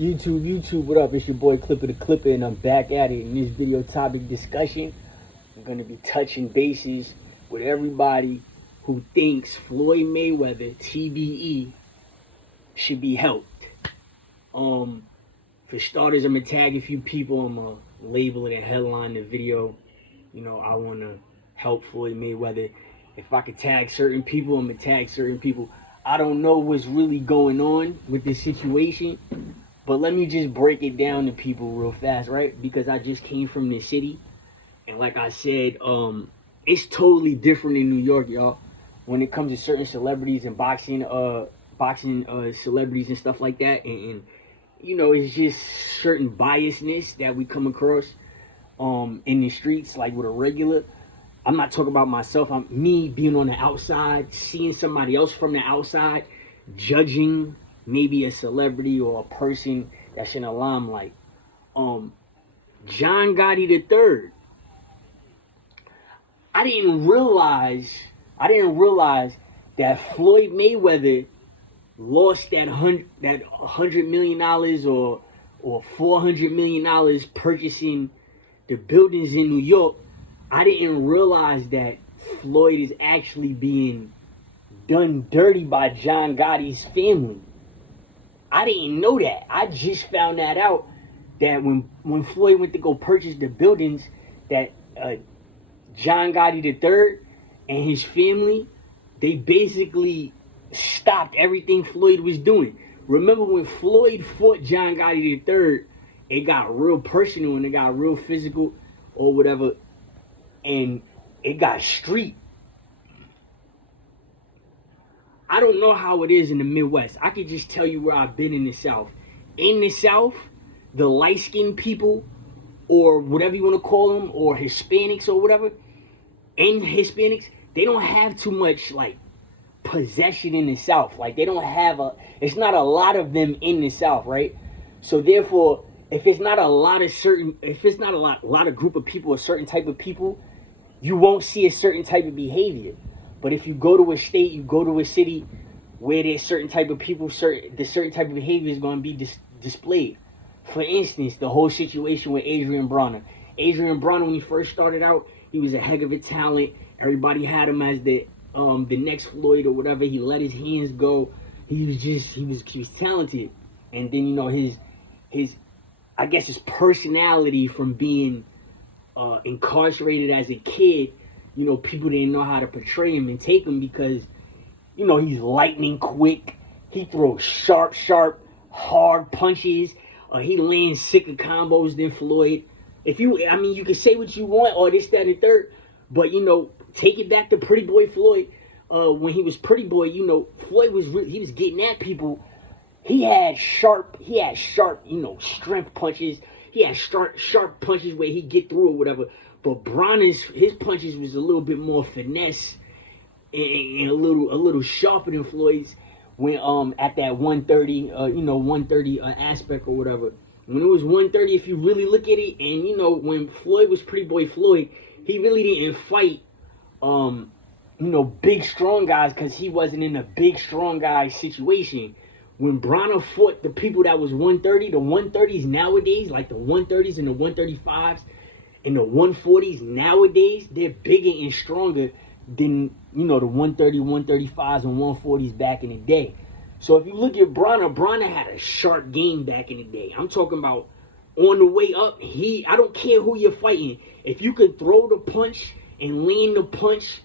YouTube, what up? It's your boy Clipper the Clipper, and I'm back at it. In this video topic discussion, I'm going to be touching bases with everybody who thinks Floyd Mayweather, TBE, should be helped. For starters, I'm going to tag a few people. I'm going to label it and headline the video. You know, I want to help Floyd Mayweather. If I could tag certain people, I'm going to tag certain people. I don't know what's really going on with this situation, but let me just break it down to people real fast, right? Because I just came from this city, and like I said, it's totally different in New York, y'all. When it comes to certain celebrities and boxing celebrities and stuff like that, and you know, it's just certain biasness that we come across in the streets, like with a regular. I'm not talking about myself. I'm me being on the outside, seeing somebody else from the outside, judging maybe a celebrity or a person that's in a limelight. John Gotti the third. I didn't realize that Floyd Mayweather lost that $100 million or $400 million purchasing the buildings in New York. I didn't realize that Floyd is actually being done dirty by John Gotti's family. I didn't know that. I just found that out that when Floyd went to go purchase the buildings, that John Gotti III and his family, they basically stopped everything Floyd was doing. Remember when Floyd fought John Gotti III, it got real personal and it got real physical or whatever, and it got street. I don't know how it is in the Midwest. I can just tell you where I've been in the South. In the South, the light-skinned people, or whatever you want to call them, or Hispanics or whatever, and Hispanics, they don't have too much, like, possession in the South. Like, they don't have it's not a lot of them in the South, right? So therefore, if it's not a lot of group of people, a certain type of people, you won't see a certain type of behavior. But if you go to a state, you go to a city where there's certain type of people, the certain type of behavior is going to be displayed. For instance, the whole situation with Adrian Bronner. Adrian Bronner, when he first started out, he was a heck of a talent. Everybody had him as the next Floyd or whatever. He let his hands go. He was talented. And then, you know, his I guess his personality from being incarcerated as a kid, you know, people didn't know how to portray him and take him because, you know, he's lightning quick. He throws sharp, hard punches. He lands sicker combos than Floyd. You can say what you want or this, that, and third, but, you know, take it back to Pretty Boy Floyd. When he was Pretty Boy, you know, Floyd was getting at people. He had sharp, you know, strength punches. He had sharp punches where he'd get through or whatever. But Bronner's, his punches was a little bit more finesse and a little sharper than Floyd's when at that 130 130 aspect or whatever. When it was 130, if you really look at it, and you know, when Floyd was Pretty Boy Floyd, he really didn't fight big strong guys because he wasn't in a big strong guy situation. When Bronner fought the people that was 130, the 130s nowadays, like the 130s and the 135s and the 140s nowadays, they're bigger and stronger than, you know, the 130, 135s and 140s back in the day. So if you look at Bronner had a sharp game back in the day. I'm talking about on the way up, I don't care who you're fighting. If you could throw the punch and land the punch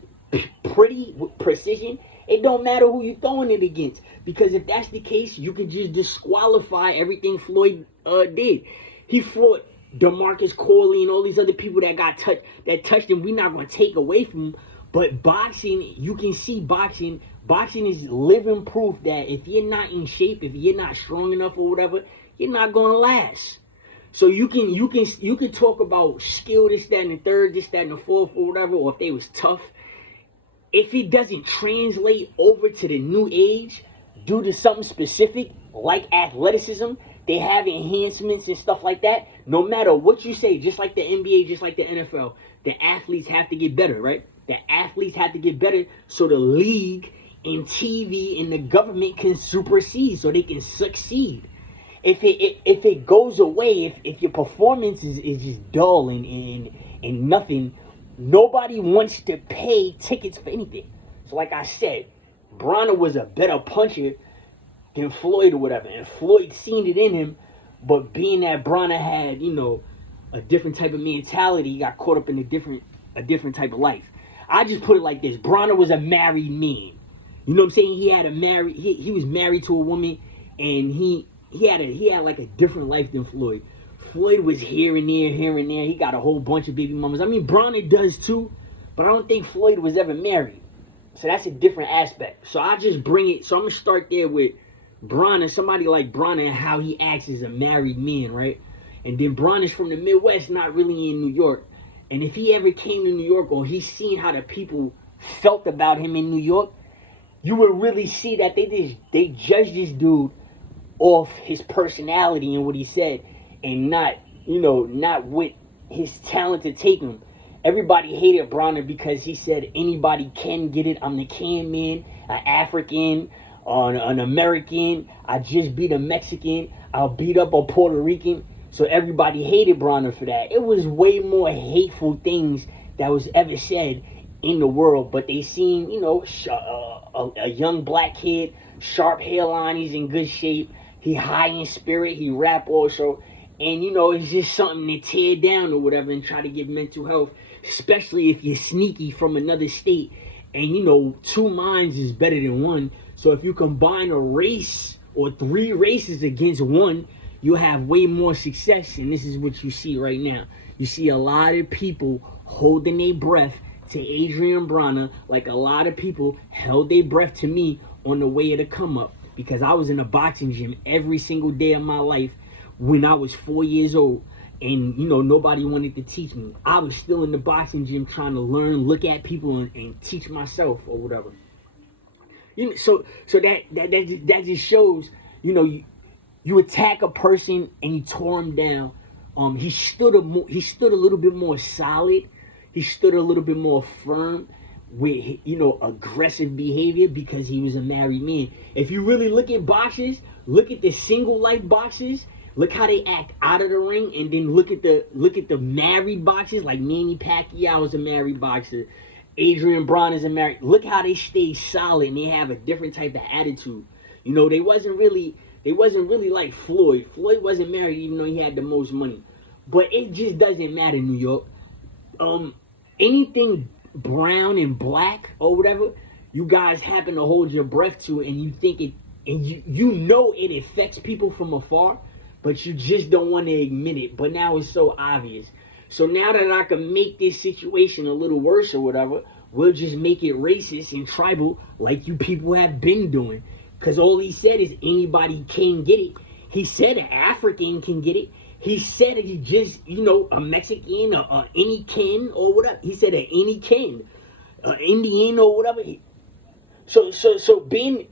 pretty with precision, it don't matter who you're throwing it against. Because if that's the case, you could just disqualify everything Floyd did. He fought DeMarcus Corley and all these other people that touched him. We're not going to take away from him. But boxing, you can see boxing is living proof that if you're not in shape, if you're not strong enough or whatever, you're not going to last. So you can talk about skill, this, that, and the third, this, that, and the fourth or whatever, or if they was tough. If it doesn't translate over to the new age due to something specific like athleticism, they have enhancements and stuff like that. No matter what you say, just like the NBA, just like the NFL, the athletes have to get better, right? The athletes have to get better so the league and TV and the government can supersede, so they can succeed. if it goes away, if your performance is just dull and nothing, nobody wants to pay tickets for anything. So like I said, Bronner was a better puncher than Floyd or whatever, and Floyd seen it in him, but being that Bronner had, a different type of mentality, he got caught up in a different type of life. I just put it like this: Bronner was a married man. You know what I'm saying? He was married to a woman, and he had like a different life than Floyd. Floyd was here and there. He got a whole bunch of baby mamas. I mean, Bronner does too, but I don't think Floyd was ever married. So that's a different aspect. So I just bring it. So I'm gonna start there with Bronner, somebody like Bronner, and how he acts as a married man, right? And then Bronner's from the Midwest, not really in New York. And if he ever came to New York, or he's seen how the people felt about him in New York, you would really see that they judged this dude off his personality and what he said, and not with his talent to take him. Everybody hated Bronner because he said anybody can get it. I'm the can man, an African, an American. I just beat a Mexican. I'll beat up a Puerto Rican. So everybody hated Bronner for that. It was way more hateful things that was ever said in the world, but they seen, a young black kid, sharp hairline, he's in good shape, he high in spirit, he rap also, and it's just something to tear down or whatever and try to get mental health, especially if you're sneaky from another state, and two minds is better than one. So if you combine a race or three races against one, you'll have way more success. And this is what you see right now. You see a lot of people holding their breath to Adrian Bronner, like a lot of people held their breath to me on the way of the come up, because I was in a boxing gym every single day of my life when I was 4 years old, and nobody wanted to teach me. I was still in the boxing gym trying to learn, look at people, and teach myself or whatever. So that just shows, you attack a person and you tore him down. He stood a little bit more solid. He stood a little bit more firm with, aggressive behavior because he was a married man. If you really look at boxers, look at the single life boxers, look how they act out of the ring, and then look at the married boxers, like Manny Pacquiao is a married boxer, Adrian Bronner is a married. Look how they stay solid and they have a different type of attitude. They wasn't really like Floyd. Floyd wasn't married even though he had the most money. But it just doesn't matter, New York. Anything brown and black or whatever, you guys happen to hold your breath to, and you think it, and it affects people from afar, but you just don't want to admit it. But now it's so obvious. So now that I can make this situation a little worse or whatever, we'll just make it racist and tribal like you people have been doing. Because all he said is anybody can get it. He said an African can get it. He said he just, a Mexican, any can or whatever. He said any can, Indian or whatever. So being,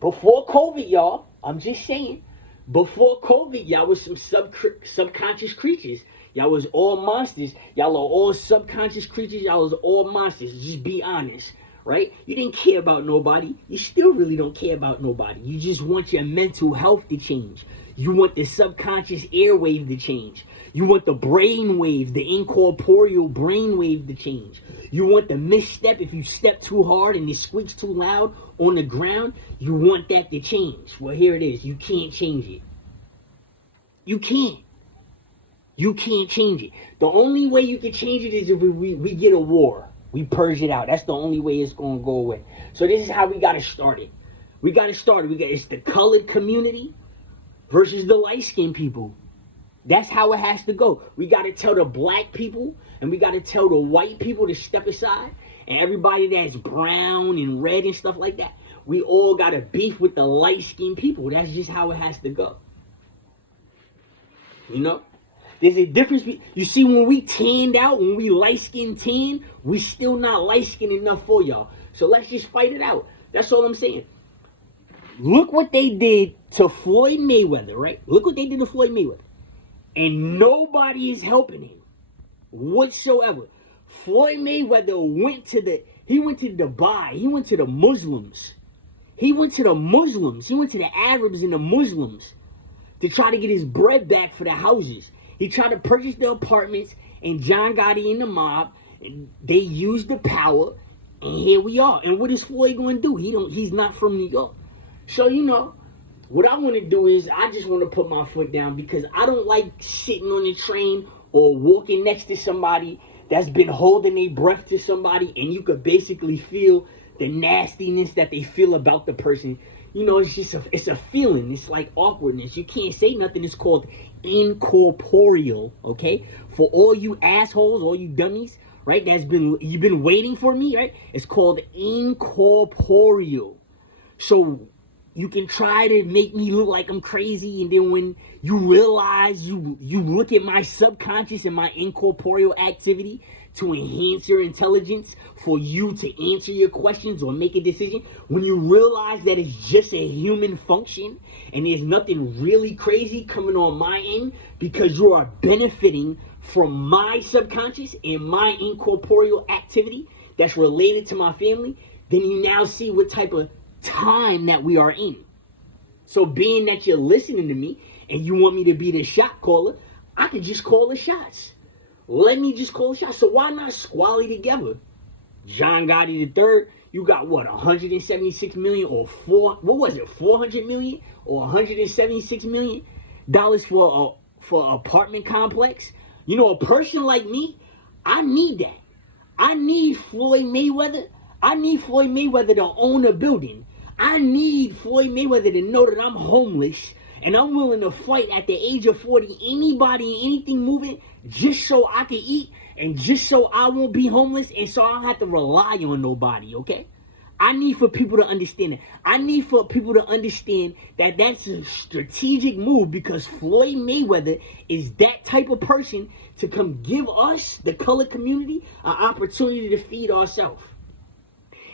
before COVID, y'all, I'm just saying, before COVID, y'all was some subconscious creatures. Y'all was all monsters. Y'all are all subconscious creatures. Y'all was all monsters. Just be honest, right? You didn't care about nobody. You still really don't care about nobody. You just want your mental health to change. You want the subconscious airwave to change. You want the brain wave, the incorporeal brain wave to change. You want the misstep, if you step too hard and it squeaks too loud on the ground, you want that to change. Well, here it is. You can't change it. You can't. You can't change it. The only way you can change it is if we get a war. We purge it out. That's the only way it's going to go away. So this is how we got to start it. It's the colored community versus the light-skinned people. That's how it has to go. We got to tell the black people and we got to tell the white people to step aside. And everybody that's brown and red and stuff like that, we all got to beef with the light-skinned people. That's just how it has to go. There's a difference. You see, when we tanned out, when we light-skinned tan, we still not light-skinned enough for y'all. So let's just fight it out. That's all I'm saying. Look what they did to Floyd Mayweather, right? Look what they did to Floyd Mayweather. And nobody is helping him whatsoever. Floyd Mayweather went to Dubai. He went to the Muslims. He went to the Arabs and the Muslims to try to get his bread back for the houses. He tried to purchase the apartments, and John Gotti and the mob, and they used the power, and here we are. And what is Floyd going to do? He's not from New York. So, what I want to do is I just want to put my foot down, because I don't like sitting on the train or walking next to somebody that's been holding their breath to somebody, and you could basically feel the nastiness that they feel about the person. It's a feeling. It's like awkwardness. You can't say nothing. It's called incorporeal, okay? For all you assholes, all you dummies, right? You've been waiting for me, right? It's called incorporeal. So you can try to make me look like I'm crazy, and then when you realize you look at my subconscious and my incorporeal activity to enhance your intelligence for you to answer your questions or make a decision, when you realize that it's just a human function and there's nothing really crazy coming on my end because you are benefiting from my subconscious and my incorporeal activity that's related to my family, then you now see what type of time that we are in. So being that you're listening to me and you want me to be the shot caller, I can just call the shots. Let me just call the shots. So why not squally together? John Gotti III, you got what, 176 million or 400 million or 176 million dollars for an apartment complex? A person like me, I need that. I need Floyd Mayweather. I need Floyd Mayweather to own a building. I need Floyd Mayweather to know that I'm homeless and I'm willing to fight at the age of 40, anybody, anything moving, just so I can eat and just so I won't be homeless and so I don't have to rely on nobody, okay? I need for people to understand that. I need for people to understand that that's a strategic move, because Floyd Mayweather is that type of person to come give us, the colored community, an opportunity to feed ourselves.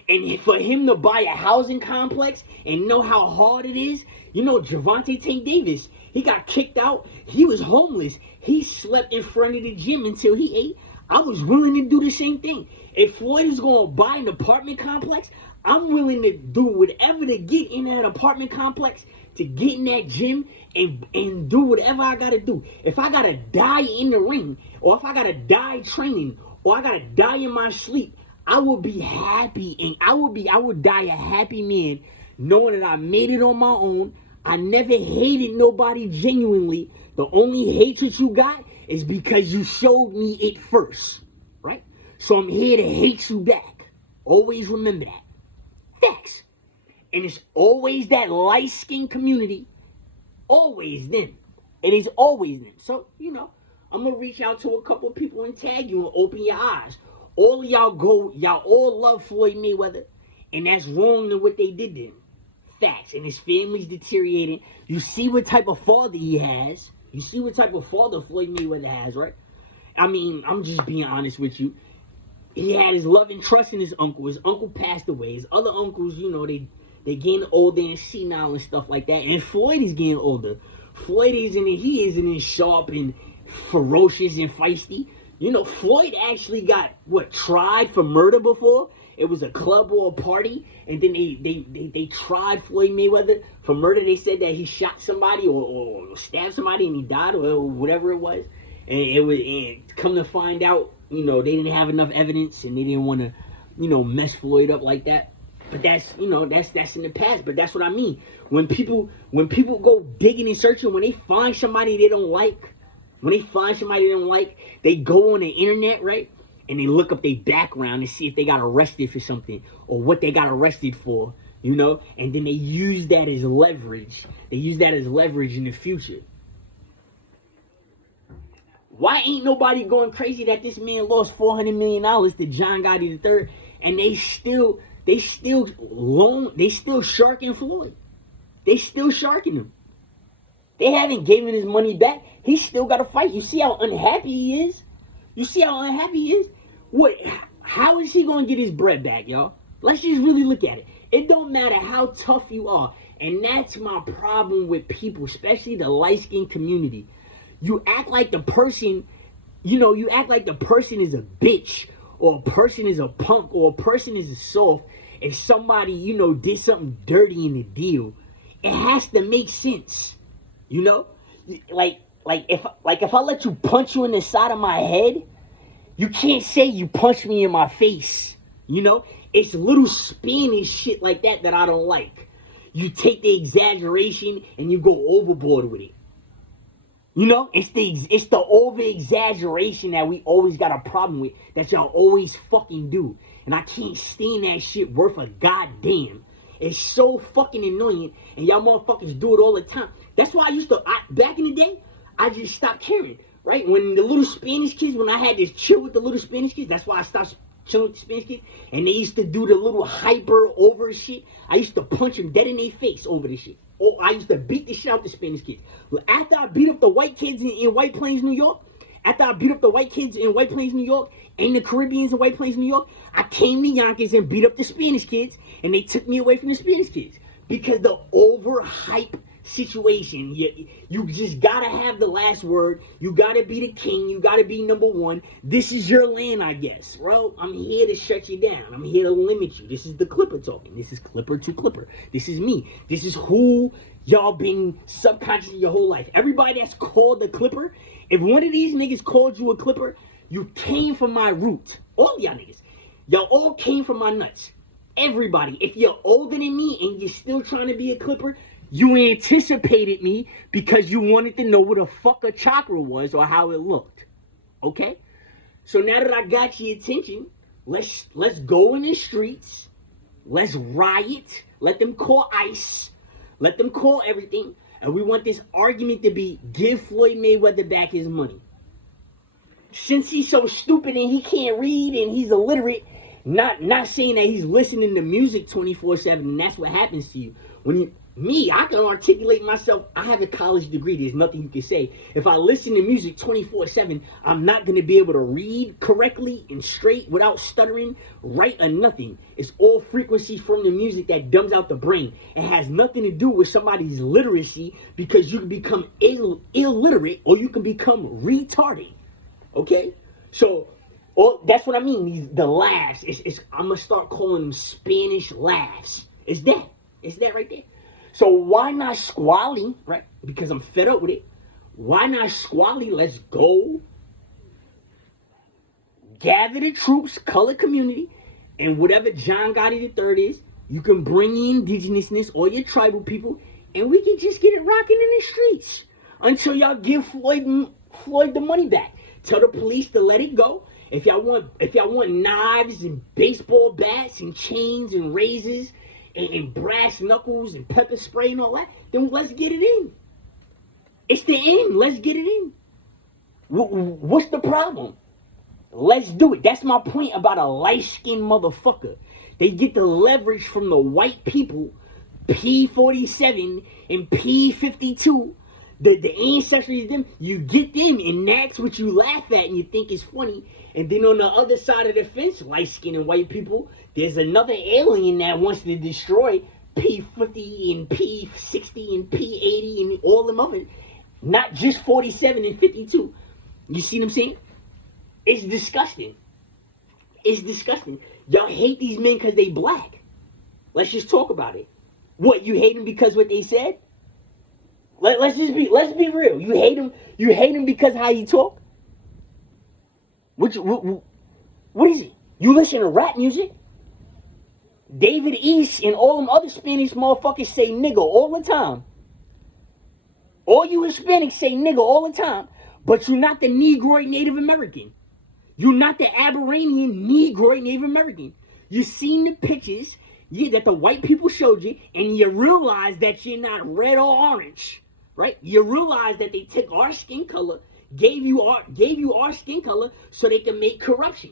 And for him to buy a housing complex and know how hard it is, Javante Tank Davis, he got kicked out. He was homeless. He slept in front of the gym until he ate. I was willing to do the same thing. If Floyd is going to buy an apartment complex, I'm willing to do whatever to get in that apartment complex, to get in that gym and do whatever I got to do. If I got to die in the ring, or if I got to die training, or I got to die in my sleep, I will be happy, and I would die a happy man knowing that I made it on my own. I never hated nobody genuinely. The only hatred you got is because you showed me it first, right? So I'm here to hate you back. Always remember that. Facts. And it's always that light-skinned community. Always them. It is always them. So, I'm going to reach out to a couple of people and tag you and open your eyes. All of y'all all love Floyd Mayweather, and that's wrong in what they did to him. Facts. And his family's deteriorating. You see what type of father he has. You see what type of father Floyd Mayweather has, right? I mean, I'm just being honest with you. He had his love and trust in his uncle. His uncle passed away. His other uncles, they getting older and senile and stuff like that. And Floyd is getting older. Floyd isn't as sharp and ferocious and feisty. Floyd actually got, tried for murder before? It was a club or a party, and then they tried Floyd Mayweather for murder. They said that he shot somebody or stabbed somebody and he died, or whatever it was. And come to find out, they didn't have enough evidence, and they didn't want to, mess Floyd up like that. But that's in the past. But that's what I mean. When people go digging and searching, when they find somebody they don't like, they go on the internet, right? And they look up their background and see if they got arrested for something or what they got arrested for, and then they use that as leverage. They use that as leverage in the future. Why ain't nobody going crazy that this man lost $400 million to John Gotti III, and they still sharking Floyd? They still sharking him. They haven't given his money back. He still got to fight. You see how unhappy he is? How is he going to get his bread back, y'all? Let's just really look at it. It don't matter how tough you are. And that's my problem with people, especially the light-skinned community. You act like the person, is a bitch, or a person is a punk, or a person is a soft, if somebody, did something dirty in the deal. It has to make sense, If I let you punch you in the side of my head, you can't say you punched me in my face. You know, it's little Spanish shit like that that I don't like. You take the exaggeration and you go overboard with it. You know, it's the over exaggeration that we always got a problem with, that y'all always fucking do, and I can't stand that shit worth a goddamn. It's so fucking annoying, and y'all motherfuckers do it all the time. That's why back in the day, I just stopped caring. Right, when the little Spanish kids, when I had to chill with the little Spanish kids, that's why I stopped chilling with the Spanish kids. And they used to do the little hyper over shit. I used to punch them dead in their face over this shit. Oh, I used to beat the shit out the Spanish kids. After I beat up the white kids in White Plains, New York, and the Caribbeans in White Plains, New York, I came to Yonkers and beat up the Spanish kids, and they took me away from the Spanish kids because the overhype situation. You just gotta have the last word. You gotta be the king. You gotta be number one. This is your land, I guess. Bro, I'm here to shut you down. I'm here to limit you. This is the Clipper talking. This is Clipper to Clipper. This is me. This is who y'all been subconscious your whole life. Everybody that's called the Clipper, if one of these niggas called you a Clipper, you came from my root. All y'all niggas. Y'all all came from my nuts. Everybody. If you're older than me and you're still trying to be a Clipper, you anticipated me because you wanted to know what the fuck a chakra was or how it looked. Okay? So now that I got your attention, let's go in the streets. Let's riot. Let them call ICE. Let them call everything. And we want this argument to be, give Floyd Mayweather back his money. Since he's so stupid and he can't read and he's illiterate, not saying that he's listening to music 24/7, and that's what happens to you. I can articulate myself. I have a college degree. There's nothing you can say. If I listen to music 24/7, I'm not going to be able to read correctly and straight without stuttering, write or nothing. It's all frequency from the music that dumbs out the brain. It has nothing to do with somebody's literacy, because you can become illiterate or you can become retarded. Okay? So, that's what I mean. The laughs. I'm going to start calling them Spanish laughs. It's that right there. So why not squally, right? Because I'm fed up with it. Why not squally? Let's go. Gather the troops, color community, and whatever John Gotti III is, you can bring your indigenousness or your tribal people, and we can just get it rocking in the streets until y'all give Floyd the money back. Tell the police to let it go. If y'all want knives and baseball bats and chains and razors and brass knuckles and pepper spray and all that, then let's get it in. It's the end. Let's get it in. What's the problem? Let's do it. That's my point about a light-skinned motherfucker. They get the leverage from the white people, P47 and P52. The ancestry of them, you get them, and that's what you laugh at and you think is funny. And then on the other side of the fence, light-skinned and white people, there's another alien that wants to destroy P50 and P60 and P80 and all them of it. Not just 47 and 52. You see what I'm saying? It's disgusting. It's disgusting. Y'all hate these men because they black. Let's just talk about it. What, you hate them because what they said? Let's be real. You hate him because how he talk? What is it? You listen to rap music? David East and all them other Spanish motherfuckers say nigga all the time. All you Hispanics say nigga all the time, but you're not the Negroid Native American. You're not the Aberranian Negroid Native American. You seen the pictures that the white people showed you, and you realize that you're not red or orange, right? You realize that they took our skin color, gave you our skin color so they can make corruption,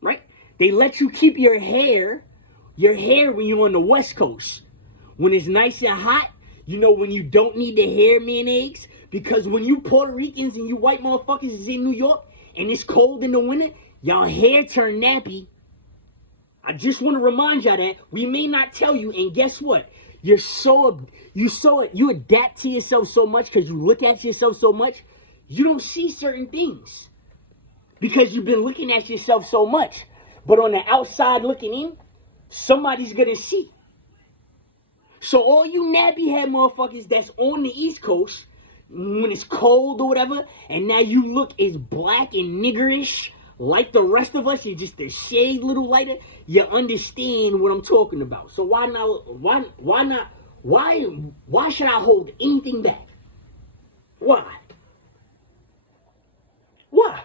right? They let you keep your hair when you're on the West Coast. When it's nice and hot, you know, when you don't need the hair mayonnaise, because when you Puerto Ricans and you white motherfuckers is in New York and it's cold in the winter, y'all hair turn nappy. I just want to remind y'all that. We may not tell you, and guess what? You adapt to yourself so much because you look at yourself so much, you don't see certain things because you've been looking at yourself so much. But on the outside looking in, somebody's gonna see. So all you nappy head motherfuckers that's on the East Coast, when it's cold or whatever, and now you look as black and niggerish like the rest of us, you're just a shade little lighter, you understand what I'm talking about. So why not, why should I hold anything back? Why? Why?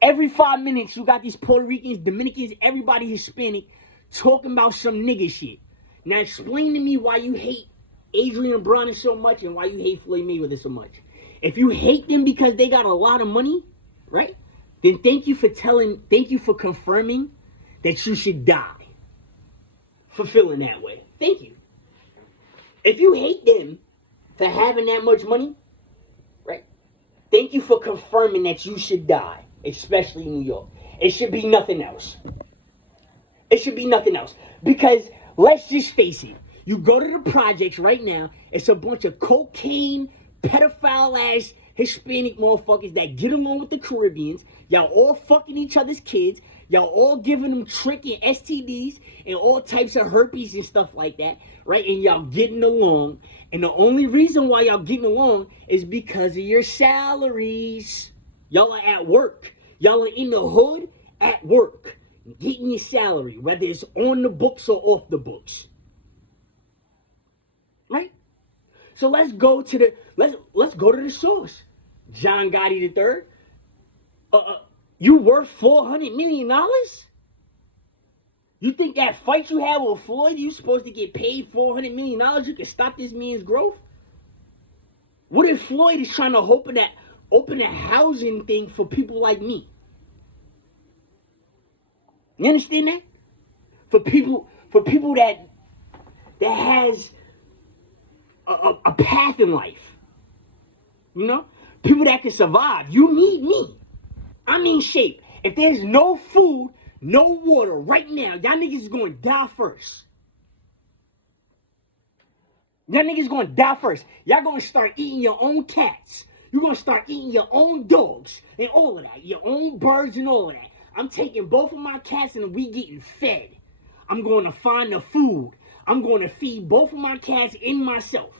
Every 5 minutes, you got these Puerto Ricans, Dominicans, everybody Hispanic talking about some nigga shit. Now explain to me why you hate Adrian Broner so much and why you hate Floyd Mayweather so much. If you hate them because they got a lot of money, right? Then thank you for confirming that you should die for feeling that way. Thank you. If you hate them for having that much money, right? Thank you for confirming that you should die, especially in New York. It should be nothing else. It should be nothing else. Because let's just face it. You go to the projects right now, it's a bunch of cocaine, pedophile-ass Hispanic motherfuckers that get along with the Caribbeans. Y'all all fucking each other's kids. Y'all all giving them trick and STDs and all types of herpes and stuff like that, right? And y'all getting along. And the only reason why y'all getting along is because of your salaries. Y'all are at work. Y'all are in the hood at work, getting your salary, whether it's on the books or off the books. Right? So let's go to the source. John Gotti III. You worth $400 million? You think that fight you had with Floyd, you supposed to get paid $400 million? You can stop this man's growth? What if Floyd is trying to open a housing thing for people like me? You understand that? For people that has a path in life. You know? People that can survive. You need me. I'm in shape. If there's no food, no water right now, y'all niggas is going to die first. Y'all niggas going to die first. Y'all going to start eating your own cats. You're going to start eating your own dogs and all of that. Your own birds and all of that. I'm taking both of my cats and we getting fed. I'm going to find the food. I'm going to feed both of my cats and myself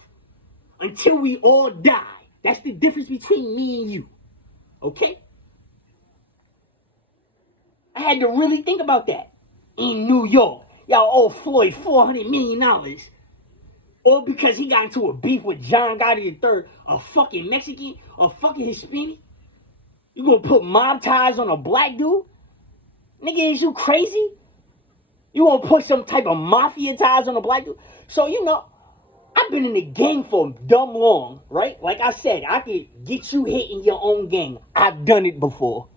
until we all die. That's the difference between me and you. Okay? I had to really think about that. In New York, y'all owe Floyd $400 million. Or because he got into a beef with John Gotti III, a fucking Mexican, a fucking Hispanic. You gonna put mob ties on a black dude? Nigga, is you crazy? You gonna put some type of mafia ties on a black dude? So, you know, I've been in the game for dumb long, right? Like I said, I could get you hit in your own gang. I've done it before.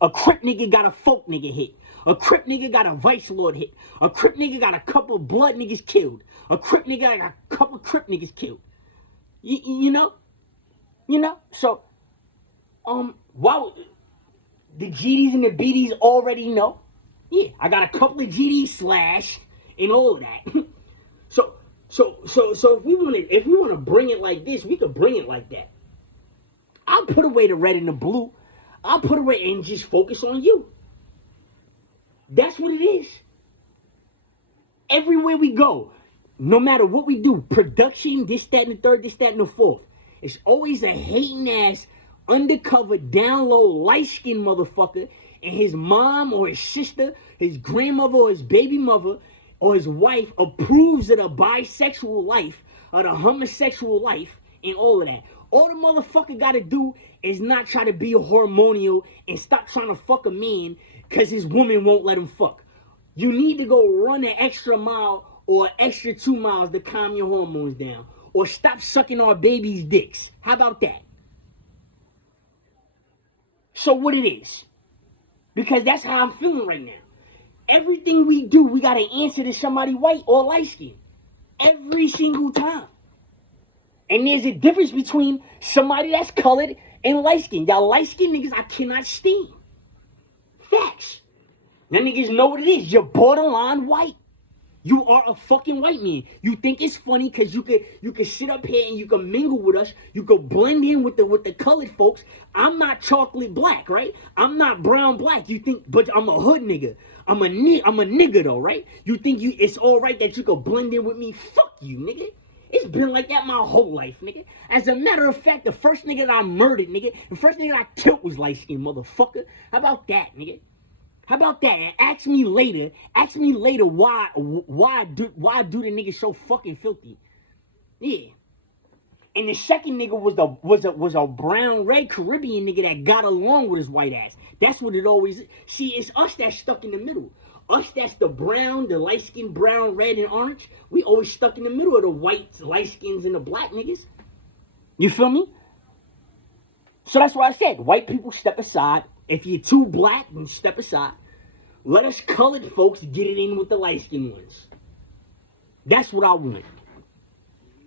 A Crip nigga got a folk nigga hit. A Crip nigga got a Vice Lord hit. A Crip nigga got a couple blood niggas killed. A Crip nigga got a couple Crip niggas killed. You know? You know? So, why the GDs and the BDs already know? Yeah, I got a couple of GDs slashed and all of that. So if we wanna bring it like this, we could bring it like that. I'll put away the red and the blue. I'll put away and just focus on you. That's what it is. Everywhere we go, no matter what we do, production, this, that, and the third, this, that, and the fourth, it's always a hating ass, undercover, down low, light-skinned motherfucker, and his mom or his sister, his grandmother or his baby mother or his wife approves of the bisexual life, or the homosexual life, and all of that. All the motherfucker gotta do is not try to be hormonal and stop trying to fuck a man because his woman won't let him fuck. You need to go run an extra mile or extra 2 miles to calm your hormones down. Or stop sucking our babies' dicks. How about that? So what it is. Because that's how I'm feeling right now. Everything we do, we gotta answer to somebody white or light-skinned. Every single time. And there's a difference between somebody that's colored and light-skinned. Y'all light-skinned niggas, I cannot stand. Facts. Now niggas know what it is. You're borderline white. You are a fucking white man. You think it's funny because you could sit up here and you can mingle with us. You could blend in with the colored folks. I'm not chocolate black, right? I'm not brown black. You think, but I'm a hood nigga. I'm a nigga though, right? You think it's all right that you could blend in with me? Fuck you, nigga. It's been like that my whole life, nigga. As a matter of fact, the first nigga that I murdered, nigga, the first nigga that I killed was light-skinned, motherfucker. How about that, nigga? How about that? And ask me later why do the nigga so fucking filthy? Yeah. And the second nigga was a brown red Caribbean nigga that got along with his white ass. That's what it always is. See, it's us that's stuck in the middle. Us that's the brown, the light skin brown, red, and orange. We always stuck in the middle of the white, light skins and the black niggas. You feel me? So that's why I said, white people step aside. If you're too black, then step aside. Let us colored folks get it in with the light skinned ones. That's what I want.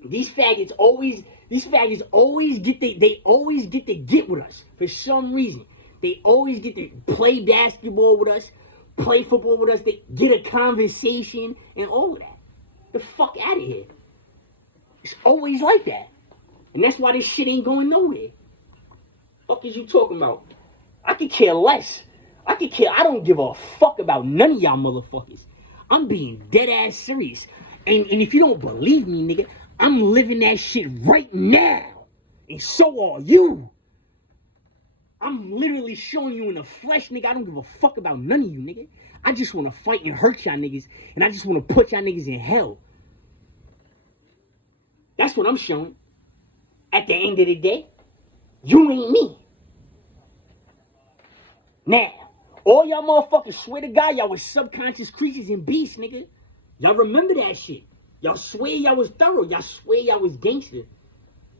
These faggots always get to get with us for some reason. They always get to play basketball with us, play football with us, they get a conversation and all of that. The fuck out of here. It's always like that. And that's why this shit ain't going nowhere. Fuck is you talking about? I could care less. I don't give a fuck about none of y'all motherfuckers. I'm being dead ass serious. And if you don't believe me, nigga, I'm living that shit right now. And so are you. I'm literally showing you in the flesh, nigga. I don't give a fuck about none of you, nigga. I just want to fight and hurt y'all niggas. And I just want to put y'all niggas in hell. That's what I'm showing. At the end of the day, you ain't me. Now, all y'all motherfuckers swear to God, y'all was subconscious creatures and beasts, nigga. Y'all remember that shit. Y'all swear y'all was thorough. Y'all swear y'all was gangster.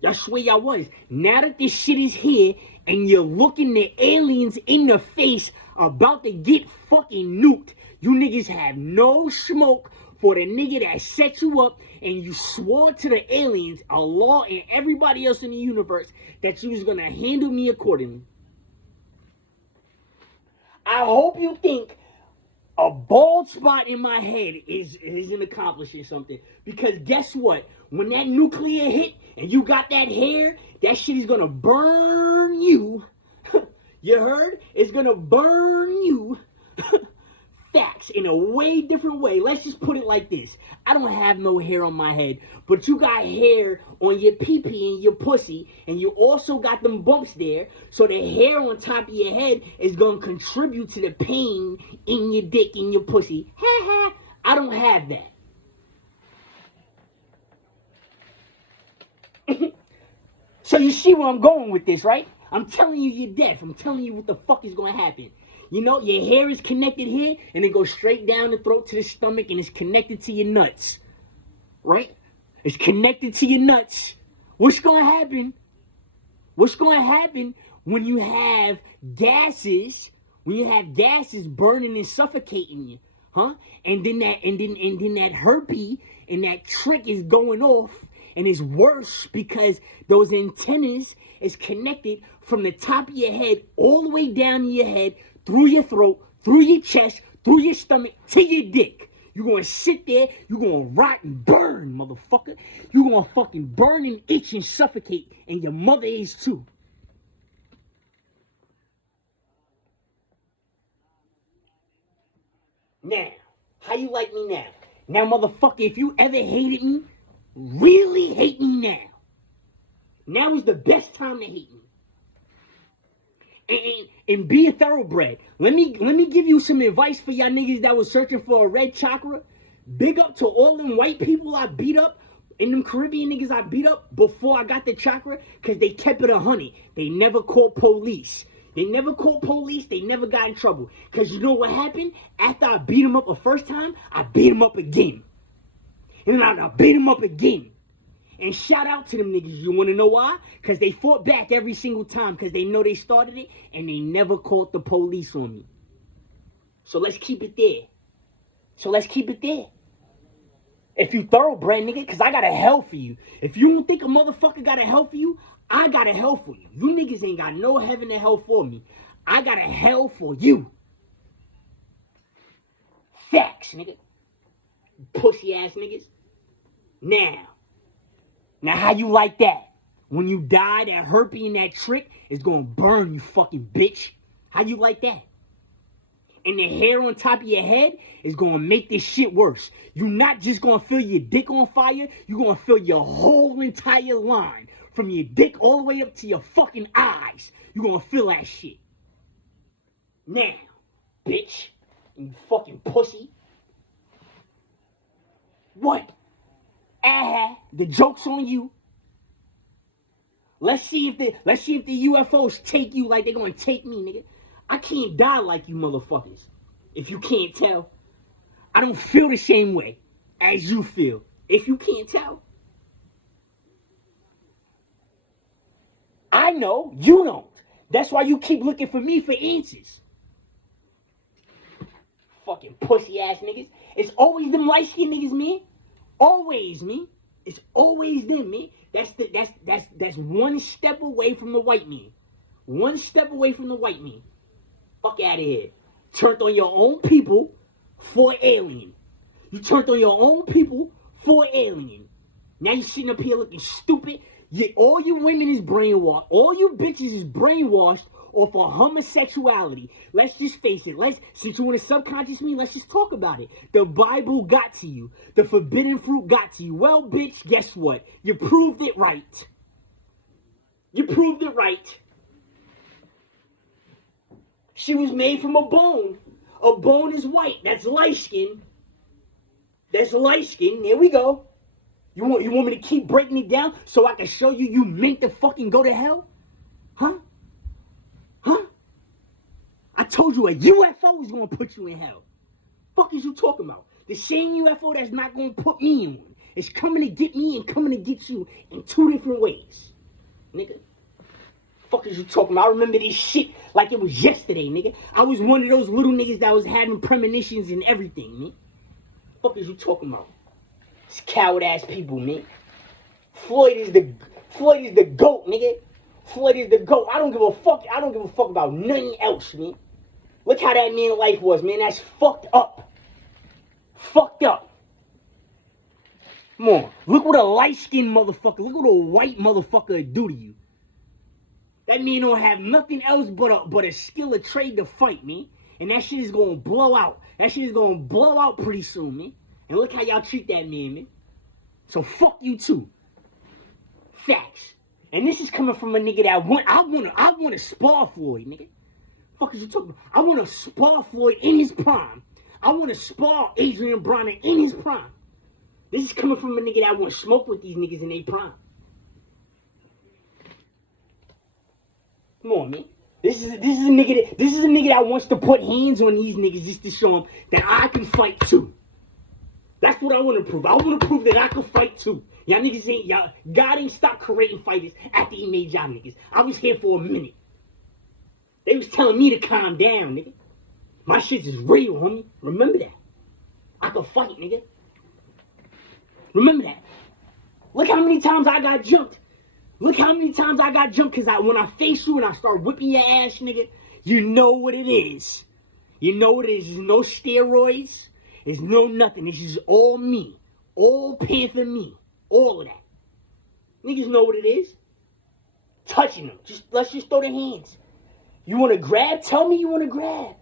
Y'all swear y'all was. Now that this shit is here and you're looking the aliens in the face about to get fucking nuked, you niggas have no smoke for the nigga that set you up and you swore to the aliens, Allah, and everybody else in the universe that you was gonna handle me accordingly. I hope you think a bald spot in my head isn't accomplishing something. Because guess what? When that nuclear hit and you got that hair, that shit is gonna burn you. You heard? It's gonna burn you. Facts in a way different way. Let's just put it like this. I don't have no hair on my head, but you got hair on your pee-pee and your pussy, and you also got them bumps there, so the hair on top of your head is going to contribute to the pain in your dick and your pussy. Ha ha. I don't have that. So you see where I'm going with this, right? I'm telling you you're deaf. I'm telling you what the fuck is going to happen. You know, your hair is connected here, and it goes straight down the throat to the stomach, and it's connected to your nuts. Right? It's connected to your nuts. What's going to happen? What's going to happen when you have gases, burning and suffocating you? Huh? And then that herpes and that trick is going off, and it's worse because those antennas is connected from the top of your head all the way down to your head, through your throat, through your chest, through your stomach, to your dick. You're going to sit there, you're going to rot and burn, motherfucker. You're going to fucking burn and itch and suffocate, and your mother is too. Now, how you like me now? Now, motherfucker, if you ever hated me, really hate me now. Now is the best time to hate me. And be a thoroughbred. Let me give you some advice for y'all niggas that was searching for a red chakra. Big up to all them white people I beat up and them Caribbean niggas I beat up before I got the chakra, because they kept it 100. They never called police. They never got in trouble. Because you know what happened? After I beat them up the first time, I beat them up again. And I beat them up again. And shout out to them niggas. You want to know why? Because they fought back every single time, because they know they started it, and they never called the police on me. So let's keep it there. If you thoroughbred, nigga, because I got a hell for you. If you don't think a motherfucker got a hell for you, I got a hell for you. You niggas ain't got no heaven or hell for me. I got a hell for you. Facts, nigga. Pussy ass niggas. Now, how you like that? When you die, that herpes and that trick is gonna burn, you fucking bitch. How you like that? and the hair on top of your head is gonna make this shit worse. You're not just gonna feel your dick on fire, you're gonna feel your whole entire line. From your dick all the way up to your fucking eyes. You're gonna feel that shit. Now, bitch, you fucking pussy. What? The joke's on you. Let's see if the UFOs take you like they're gonna take me, nigga. I can't die like you motherfuckers. If you can't tell. I don't feel the same way as you feel. If you can't tell. I know, you don't. That's why you keep looking for me for answers. Fucking pussy ass niggas. It's always them light skinned niggas, man. Always, man. It's always them, man. That's one step away from the white man. One step away from the white man. Fuck out of here. Turned on your own people for alien. You turned on your own people for alien. Now you sitting up here looking stupid. All you women is brainwashed. All you bitches is brainwashed off of homosexuality. Let's just face it. Since you want to subconscious me, let's just talk about it. The Bible got to you. The forbidden fruit got to you. Well, bitch, guess what? You proved it right. You proved it right. She was made from a bone. A bone is white. That's light skin. That's light skin. There we go. You want me to keep breaking it down so I can show you meant to fucking go to hell? Huh? Huh? I told you a UFO is gonna put you in hell. Fuck is you talking about? The same UFO that's not gonna put me in one. It's coming to get me and coming to get you in two different ways. Nigga. Fuck is you talking about? I remember this shit like it was yesterday, nigga. I was one of those little niggas that was having premonitions and everything, man. Fuck is you talking about? It's coward ass people, man. Floyd is the GOAT, nigga. Floyd is the GOAT. I don't give a fuck. I don't give a fuck about nothing else, man. Look how that man's life was, man. That's fucked up. Fucked up. Come on. Look what a light-skinned motherfucker, look what a white motherfucker do to you. That man don't have nothing else but a skill, a trade to fight, man. And that shit is gonna blow out. That shit is gonna blow out pretty soon, man. And look how y'all treat that man. So fuck you too. Facts. And this is coming from a nigga that I want to spar Floyd, nigga. Fuck is you talking about? I want to spar Floyd in his prime. I want to spar Adrian Bronner in his prime. This is coming from a nigga that want to smoke with these niggas in their prime. Come on, man. This is a nigga that wants to put hands on these niggas just to show them that I can fight too. That's what I want to prove. I want to prove that I can fight too. Y'all niggas God ain't stopped creating fighters after he made y'all niggas. I was here for a minute. They was telling me to calm down, nigga. My shit is real, homie. Remember that. I can fight, nigga. Remember that. Look how many times I got jumped. Look how many times I got jumped, because when I face you and I start whipping your ass, nigga, you know what it is. You know what it is. There's no steroids. There's no nothing. This is all me. All Panther me. All of that. Niggas know what it is. Touching them. Let's just throw the hands. You want to grab? Tell me you want to grab.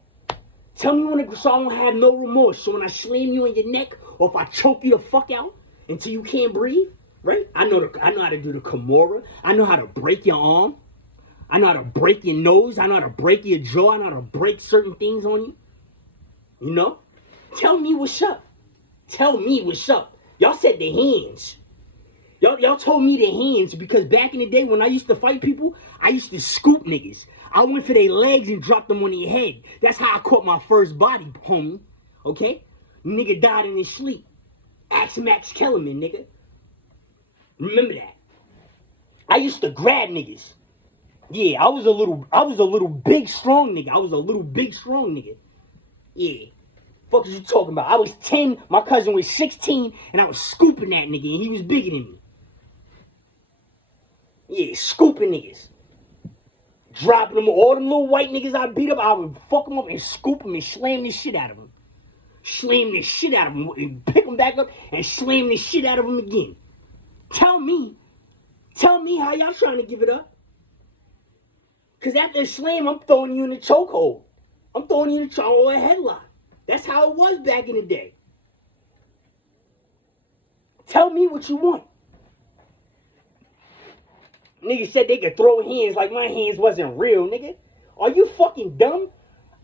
Tell me you want to, so I don't have no remorse. So when I slam you in your neck, or if I choke you the fuck out until you can't breathe, right? I know how to do the Kimura. I know how to break your arm. I know how to break your nose. I know how to break your jaw. I know how to break certain things on you. You know? Tell me what's up. Tell me what's up. Y'all said the hands. Y'all told me the hands because back in the day when I used to fight people, I used to scoop niggas. I went for their legs and dropped them on their head. That's how I caught my first body, homie. Okay? Nigga died in his sleep. Axe Max Kellerman, nigga. Remember that. I used to grab niggas. Yeah, I was a little big strong nigga. I was a little big strong nigga. Yeah. Fuck is you talking about? I was 10, my cousin was 16, and I was scooping that nigga, and he was bigger than me. Yeah, scooping niggas. Dropping them, all them little white niggas I beat up, I would fuck them up and scoop them and slam the shit out of them. Slam the shit out of them, and pick them back up and slam the shit out of them again. Tell me how y'all trying to give it up. Because after a slam, I'm throwing you in the chokehold. I'm throwing you in the trunk or a headlock. That's how it was back in the day. Tell me what you want. Niggas said they could throw hands like my hands wasn't real, nigga. Are you fucking dumb?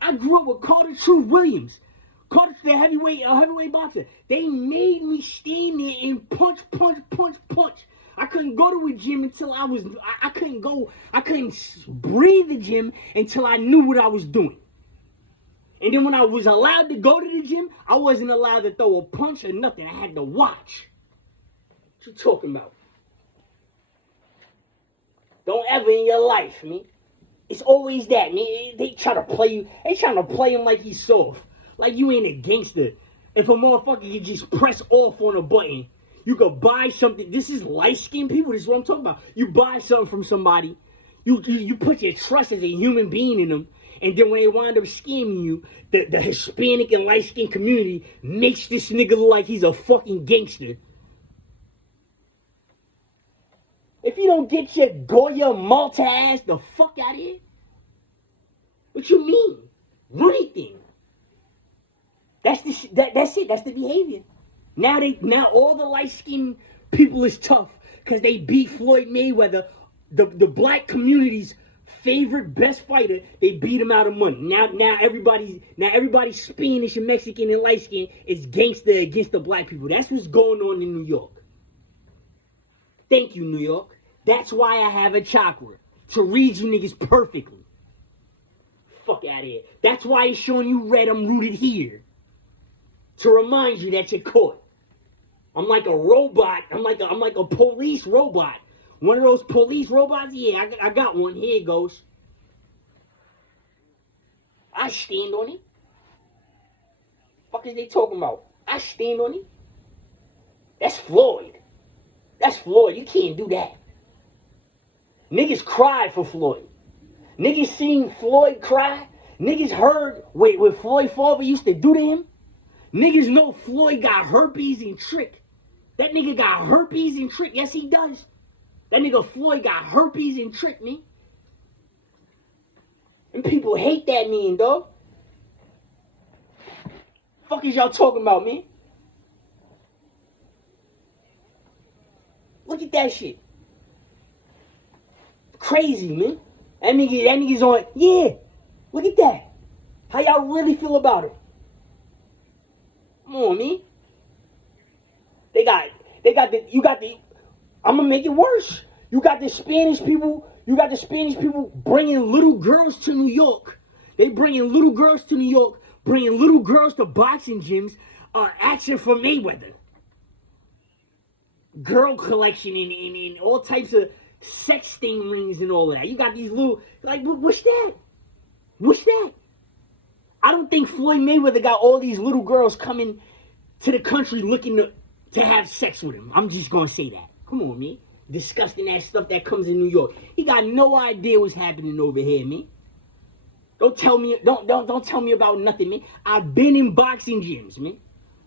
I grew up with Carter Truth Williams. Carter, the heavyweight boxer. They made me stand there and punch. I couldn't go to a gym until I couldn't breathe the gym until I knew what I was doing. And then when I was allowed to go to the gym, I wasn't allowed to throw a punch or nothing. I had to watch. What you talking about? Don't ever in your life, man. It's always that, man. They try to play you. They trying to play him like he's soft. Like you ain't a gangster. If a motherfucker can just press off on a button, you could buy something. This is light-skinned people. This is what I'm talking about. You buy something from somebody. You put your trust as a human being in them. And then when they wind up scamming you, the Hispanic and light-skinned community makes this nigga look like he's a fucking gangster. If you don't get your Goya Malta ass the fuck out of here, what you mean? Runny thing. That's it. That's the behavior. Now all the light-skinned people is tough because they beat Floyd Mayweather, the black community's favorite best fighter. They beat him out of money. Now everybody's Spanish and Mexican and light-skinned is gangster against the black people. That's what's going on in New York. Thank you, New York. That's why I have a chakra. To read you niggas perfectly. Fuck out of here. That's why it's showing you red. I'm rooted here. To remind you that you're caught. I'm like a robot. I'm like a police robot. One of those police robots? Yeah, I got one. Here it goes. I stand on it. Fuck is they talking about? I stand on it. That's Floyd. That's Floyd. You can't do that. Niggas cried for Floyd. Niggas seen Floyd cry. Niggas heard what Floyd father used to do to him. Niggas know Floyd got herpes and trick. That nigga got herpes and trick. Yes, he does. That nigga Floyd got herpes and trick, me. And people hate that man, dog. Fuck is y'all talking about, man? Look at that shit. Crazy, man. That nigga's on. Yeah. Look at that. How y'all really feel about it? Come on, man. I'm gonna make it worse. You got the Spanish people bringing little girls to New York. They bringing little girls to New York, bringing little girls to boxing gyms, asking for Mayweather. Girl collection and all types of sex sting rings and all that. You got these little, like, what's that? What's that? I don't think Floyd Mayweather got all these little girls coming to the country looking to have sex with him. I'm just gonna say that. Come on, man. Disgusting ass stuff that comes in New York. He got no idea what's happening over here, man. Don't tell me about nothing, man. I've been in boxing gyms, man.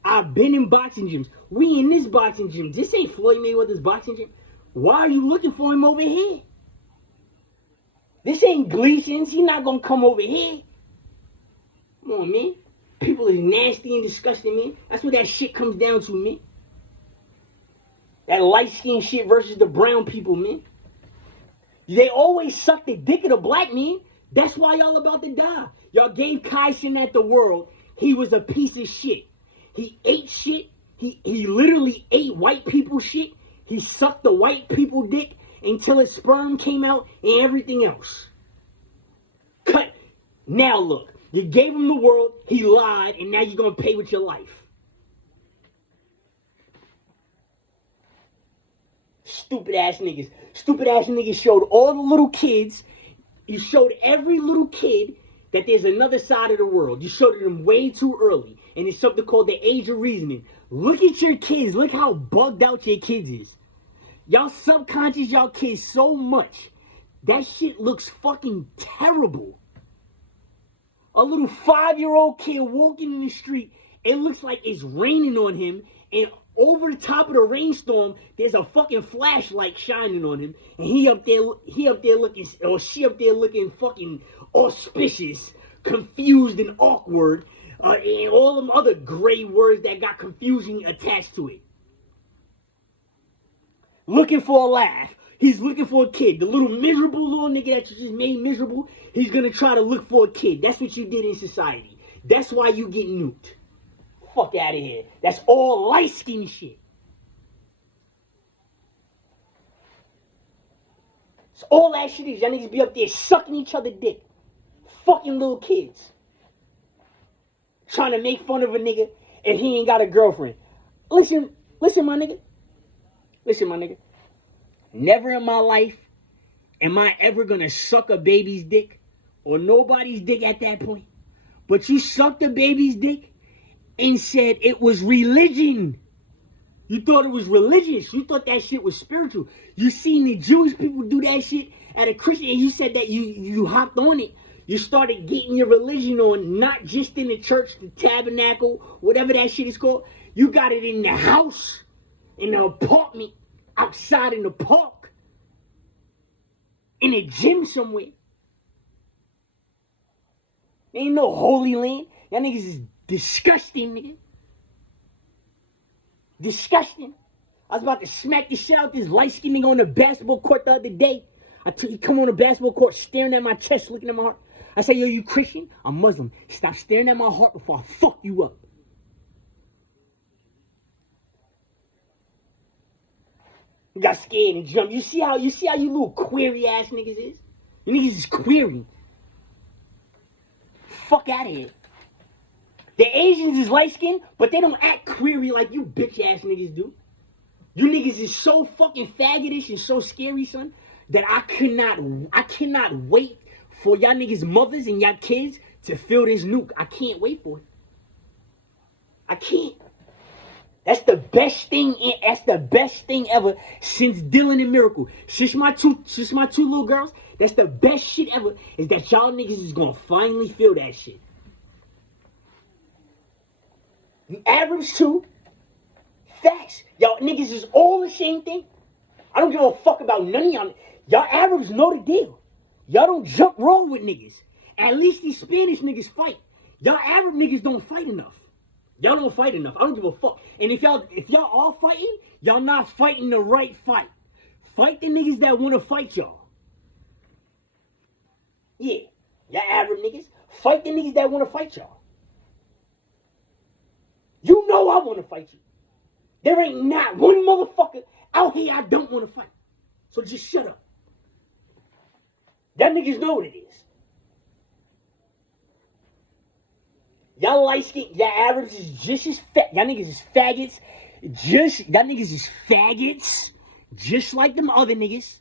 I've been in boxing gyms. We in this boxing gym. This ain't Floyd Mayweather's boxing gym. Why are you looking for him over here? This ain't Gleason's. He's not gonna come over here. Come on, man. People is nasty and disgusting, man. That's what that shit comes down to, man. That light-skinned shit versus the brown people, man. They always suck the dick of the black man. That's why y'all about to die. Y'all gave Kai Cenat the world. He was a piece of shit. He ate shit. He literally ate white people shit. He sucked the white people dick until his sperm came out and everything else. Cut. Now look. You gave him the world. He lied. And now you're going to pay with your life. Stupid ass niggas. Stupid ass niggas showed all the little kids. You showed every little kid that there's another side of the world. You showed them way too early. And it's something called the age of reasoning. Look at your kids. Look how bugged out your kids is. Y'all subconscious y'all kids so much. That shit looks fucking terrible. A little 5-year-old kid walking in the street. It looks like it's raining on him. And over the top of the rainstorm, there's a fucking flashlight shining on him. And he up there looking, or she up there looking fucking auspicious. confused and awkward, and all them other gray words that got confusing attached to it. Looking for a laugh. He's looking for a kid. The little miserable little nigga that you just made miserable, he's gonna try to look for a kid. That's what you did in society. That's why you get nuked. Fuck out of here. That's all light skin shit. So all that shit is y'all niggas be up there sucking each other dick. Fucking little kids. Trying to make fun of a nigga and he ain't got a girlfriend. Listen, my nigga. Listen, my nigga. Never in my life am I ever gonna suck a baby's dick or nobody's dick at that point. But you sucked a baby's dick and said it was religion. You thought it was religious. You thought that shit was spiritual. You seen the Jewish people do that shit at a Christian, and you said that you hopped on it. You started getting your religion on, not just in the church, the tabernacle, whatever that shit is called. You got it in the house, in the apartment, outside in the park, in a gym somewhere. Ain't no holy land. Y'all niggas is disgusting, nigga. Disgusting. I was about to smack the shit out this light-skinned nigga on the basketball court the other day. He come on the basketball court staring at my chest, looking at my heart. I say, yo, you Christian? I'm Muslim. Stop staring at my heart before I fuck you up. You got scared and jumped. You see how you little query ass niggas is? You niggas is query. Fuck out of here. The Asians is light-skinned, but they don't act query like you bitch-ass niggas do. You niggas is so fucking faggotish and so scary, son, that I cannot wait for y'all niggas' mothers and y'all kids to feel this nuke. I can't wait for it. I can't. That's the best thing ever since Dylan and Miracle. Since my two little girls, that's the best shit ever, is that y'all niggas is gonna finally feel that shit. The Arabs too. Facts. Y'all niggas is all the same thing. I don't give a fuck about none of y'all. Y'all Arabs know the deal. Y'all don't jump roll with niggas. At least these Spanish niggas fight. Y'all Arab niggas don't fight enough. Y'all don't fight enough. I don't give a fuck. And if y'all are fighting, y'all not fighting the right fight. Fight the niggas that want to fight y'all. Yeah. Y'all Arab niggas. Fight the niggas that want to fight y'all. You know I want to fight you. There ain't not one motherfucker out here I don't want to fight. So just shut up. Y'all niggas know what it is. Y'all light skin, y'all Arabs is just as fat. Y'all niggas is faggots. Y'all niggas is faggots. Just like them other niggas.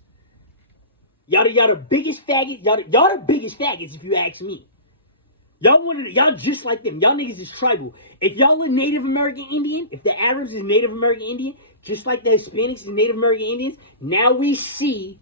Y'all the biggest faggot. Y'all the biggest faggots if you ask me. Y'all just like them. Y'all niggas is tribal. If y'all are Native American Indian, if the Arabs is Native American Indian, just like the Hispanics is Native American Indians, now we see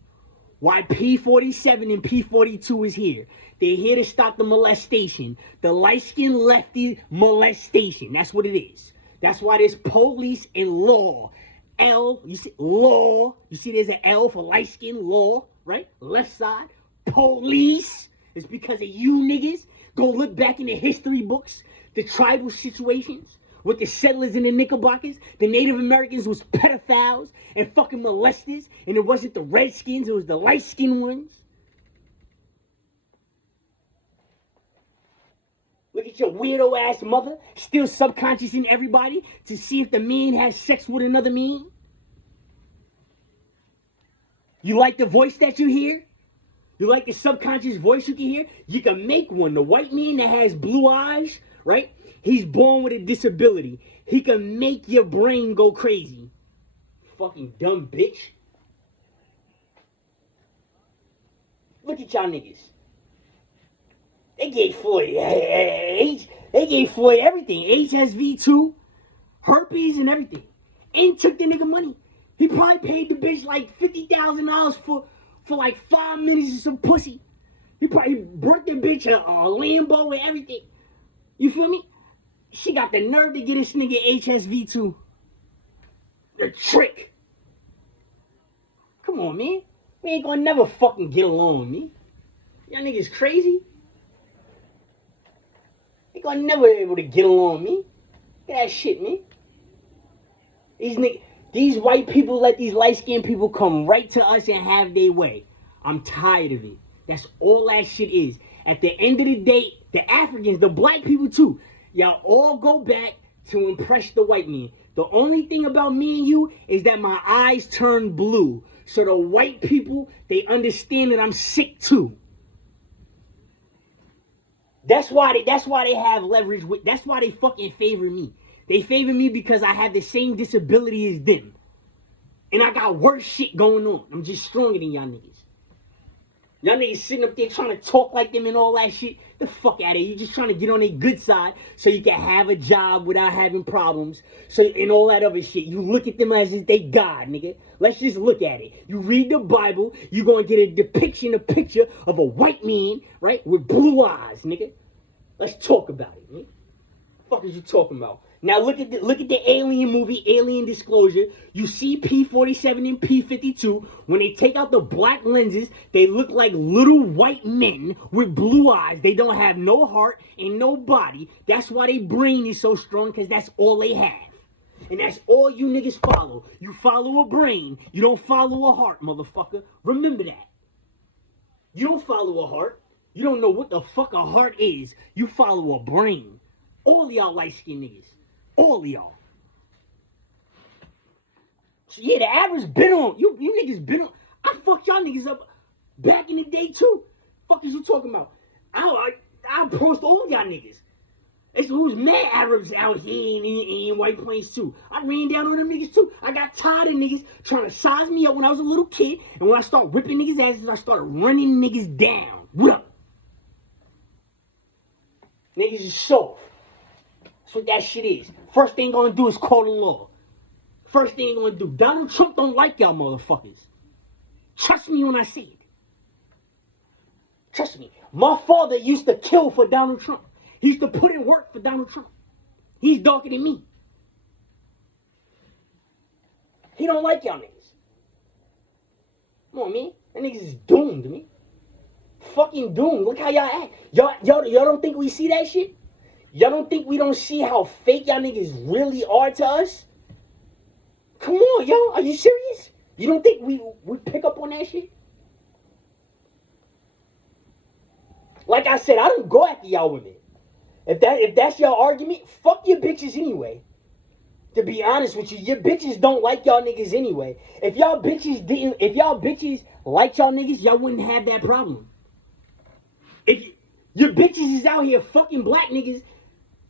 why P47 and P42 is here. They're here to stop the molestation. The light-skinned lefty molestation. That's what it is. That's why there's police and law. L, you see, law. You see there's an L for light-skinned law, right? Left side. Police. It's because of you niggas. Go look back in the history books, the tribal situations with the settlers and the Knickerbockers. The Native Americans was pedophiles and fucking molesters, and it wasn't the Redskins, it was the light-skinned ones. Look at your weirdo ass mother, still subconscious in everybody to see if the man has sex with another man. You like the voice that you hear? You like the subconscious voice you can hear? You can make one. The white man that has blue eyes, right? He's born with a disability. He can make your brain go crazy. Fucking dumb bitch. Look at y'all niggas. They gave Floyd AIDS. They gave Floyd everything. HSV2, herpes, and everything. And took the nigga money. He probably paid the bitch like $50,000 for like 5 minutes of some pussy. He probably brought the bitch a Lambo and everything. You feel me? She got the nerve to get this nigga HSV2. The trick. Come on, man. We ain't gonna never fucking get along, man. Y'all niggas crazy. gonna never be able to get along with me. Look at that shit, man. These white people let these light-skinned people come right to us and have their way. I'm tired of it. That's all that shit is. At the end of the day, the Africans, the black people too, y'all all go back to impress the white man. The only thing about me and you is that my eyes turn blue. So the white people, they understand that I'm sick too. That's why they have leverage with. That's why they fucking favor me. They favor me because I have the same disability as them. And I got worse shit going on. I'm just stronger than y'all niggas. Y'all niggas sitting up there trying to talk like them and all that shit. The fuck out of here. You just trying to get on their good side so you can have a job without having problems. So and all that other shit. You look at them as if they God, nigga. Let's just look at it. You read the Bible, you're gonna get a depiction, a picture of a white man, right, with blue eyes, nigga. Let's talk about it, man. What the fuck is you talking about? Now look at the Alien movie, Alien Disclosure. You see P-47 and P-52. When they take out the black lenses, they look like little white men with blue eyes. They don't have no heart and no body. That's why their brain is so strong, because that's all they have. And that's all you niggas follow. You follow a brain. You don't follow a heart, motherfucker. Remember that. You don't follow a heart. You don't know what the fuck a heart is. You follow a brain. All y'all light-skinned niggas. All of y'all. So yeah, the average been on. You niggas been on. I fucked y'all niggas up back in the day too. Fuck is you talking about? I post all y'all niggas. It's who's mad Arabs out here in White Plains too. I ran down on them niggas too. I got tired of niggas trying to size me up when I was a little kid. And when I start whipping niggas' asses, I started running niggas down. What up? Niggas is soft. That's what that shit is. First thing gonna do is call the law. First thing gonna do. Donald Trump don't like y'all motherfuckers. Trust me when I say it. Trust me. My father used to kill for Donald Trump. He used to put in work for Donald Trump. He's darker than me. He don't like y'all niggas. Come on, man. That niggas is doomed, man. Fucking doomed. Look how y'all act. Y'all don't think we see that shit? Y'all don't think we don't see how fake y'all niggas really are to us? Come on, yo. Are you serious? You don't think we pick up on that shit? Like I said, I don't go after y'all women. If that's your argument, fuck your bitches anyway. To be honest with you, your bitches don't like y'all niggas anyway. If y'all bitches liked y'all niggas, y'all wouldn't have that problem. If your bitches is out here fucking black niggas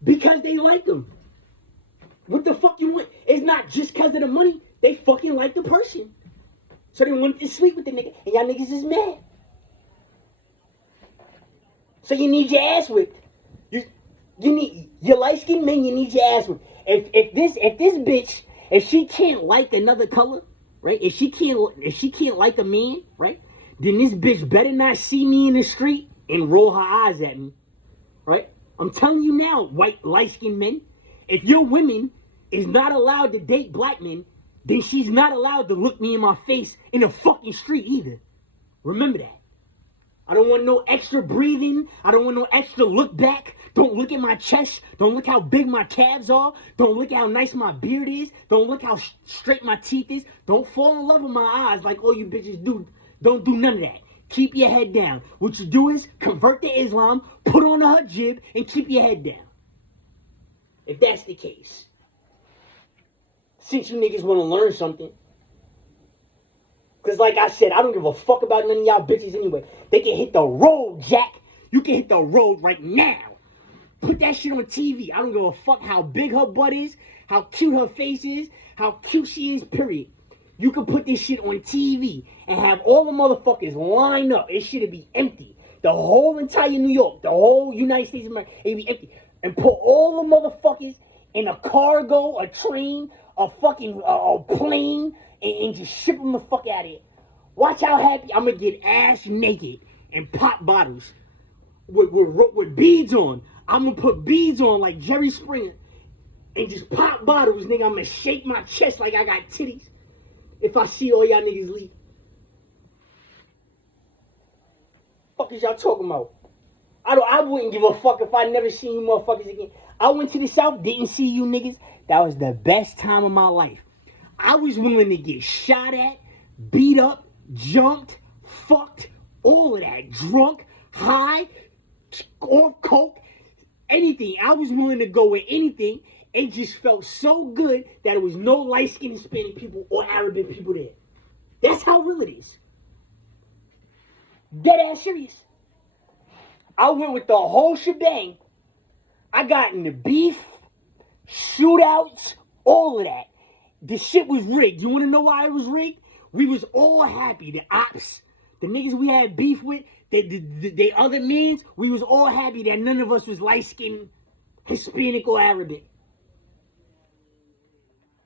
because they like them. What the fuck you want? It's not just because of the money. They fucking like the person. So they wanted to sleep with the nigga. And y'all niggas is mad. So you need your ass whipped. You need your light-skinned men, you need your ass whipped. If this bitch, if she can't like another color, right? If she can't like a man, right? Then this bitch better not see me in the street and roll her eyes at me. Right? I'm telling you now, white light-skinned men, if your woman is not allowed to date black men, then she's not allowed to look me in my face in the fucking street either. Remember that. I don't want no extra breathing. I don't want no extra look back. Don't look at my chest. Don't look how big my calves are. Don't look how nice my beard is. Don't look how straight my teeth is. Don't fall in love with my eyes like all you bitches do. Don't do none of that. Keep your head down. What you do is convert to Islam, put on a hijab, and keep your head down. If that's the case. Since you niggas want to learn something. Because like I said, I don't give a fuck about none of y'all bitches anyway. They can hit the road, Jack. You can hit the road right now. Put that shit on TV. I don't give a fuck how big her butt is, how cute her face is, how cute she is, period. You can put this shit on TV and have all the motherfuckers line up. It should be empty. The whole entire New York, the whole United States of America, it'd be empty. And put all the motherfuckers in a cargo, a train, a fucking a plane, and just ship them the fuck out of here. Watch how happy I'm gonna get ass naked and pop bottles with beads on. I'm gonna put beads on like Jerry Springer and just pop bottles, nigga. I'm gonna shake my chest like I got titties if I see all y'all niggas leave. Fuck is y'all talking about? I wouldn't give a fuck if I never seen you motherfuckers again. I went to the South, didn't see you niggas. That was the best time of my life. I was willing to get shot at, beat up, jumped, fucked, all of that. Drunk, high, off coke, anything. I was willing to go with anything. It just felt so good that there was no light-skinned Hispanic people or Arabic people there. That's how real it is. Dead ass serious. I went with the whole shebang. I got in the beef, shootouts, all of that. The shit was rigged. You want to know why it was rigged? We was all happy. The ops, the niggas we had beef with, the other men, we was all happy that none of us was light-skinned, Hispanic or Arabic.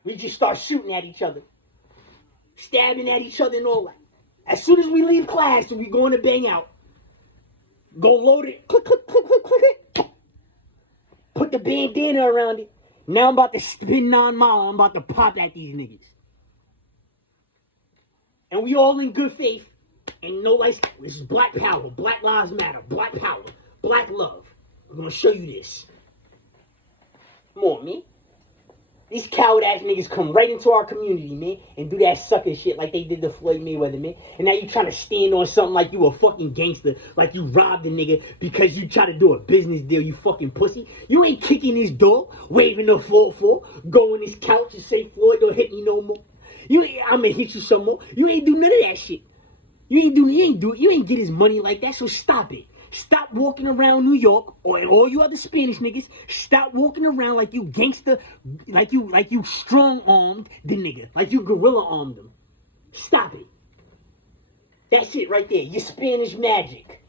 We just start shooting at each other, stabbing at each other and all that. As soon as we leave class and we going to bang out, go load it, click, click, click, click, click it. Put the bandana around it. Now I'm about to spin 9 mile. I'm about to pop at these niggas. And we all in good faith. And no lights. This is black power. Black lives matter. Black power. Black love. I'm going to show you this. Come on, man. These coward ass niggas come right into our community, man, and do that sucker shit like they did to Floyd Mayweather, man. And now you trying to stand on something like you a fucking gangster, like you robbed a nigga because you try to do a business deal, you fucking pussy. You ain't kicking his door, waving the 4-4, go on his couch and say, Floyd, don't hit me no more. I'ma hit you some more. You ain't do none of that shit. You ain't get his money like that, so stop it. Stop walking around New York, or all you other Spanish niggas, stop walking around like you gangster, like you strong-armed the nigga, like you gorilla-armed him. Stop it. That's it right there. Your Spanish magic.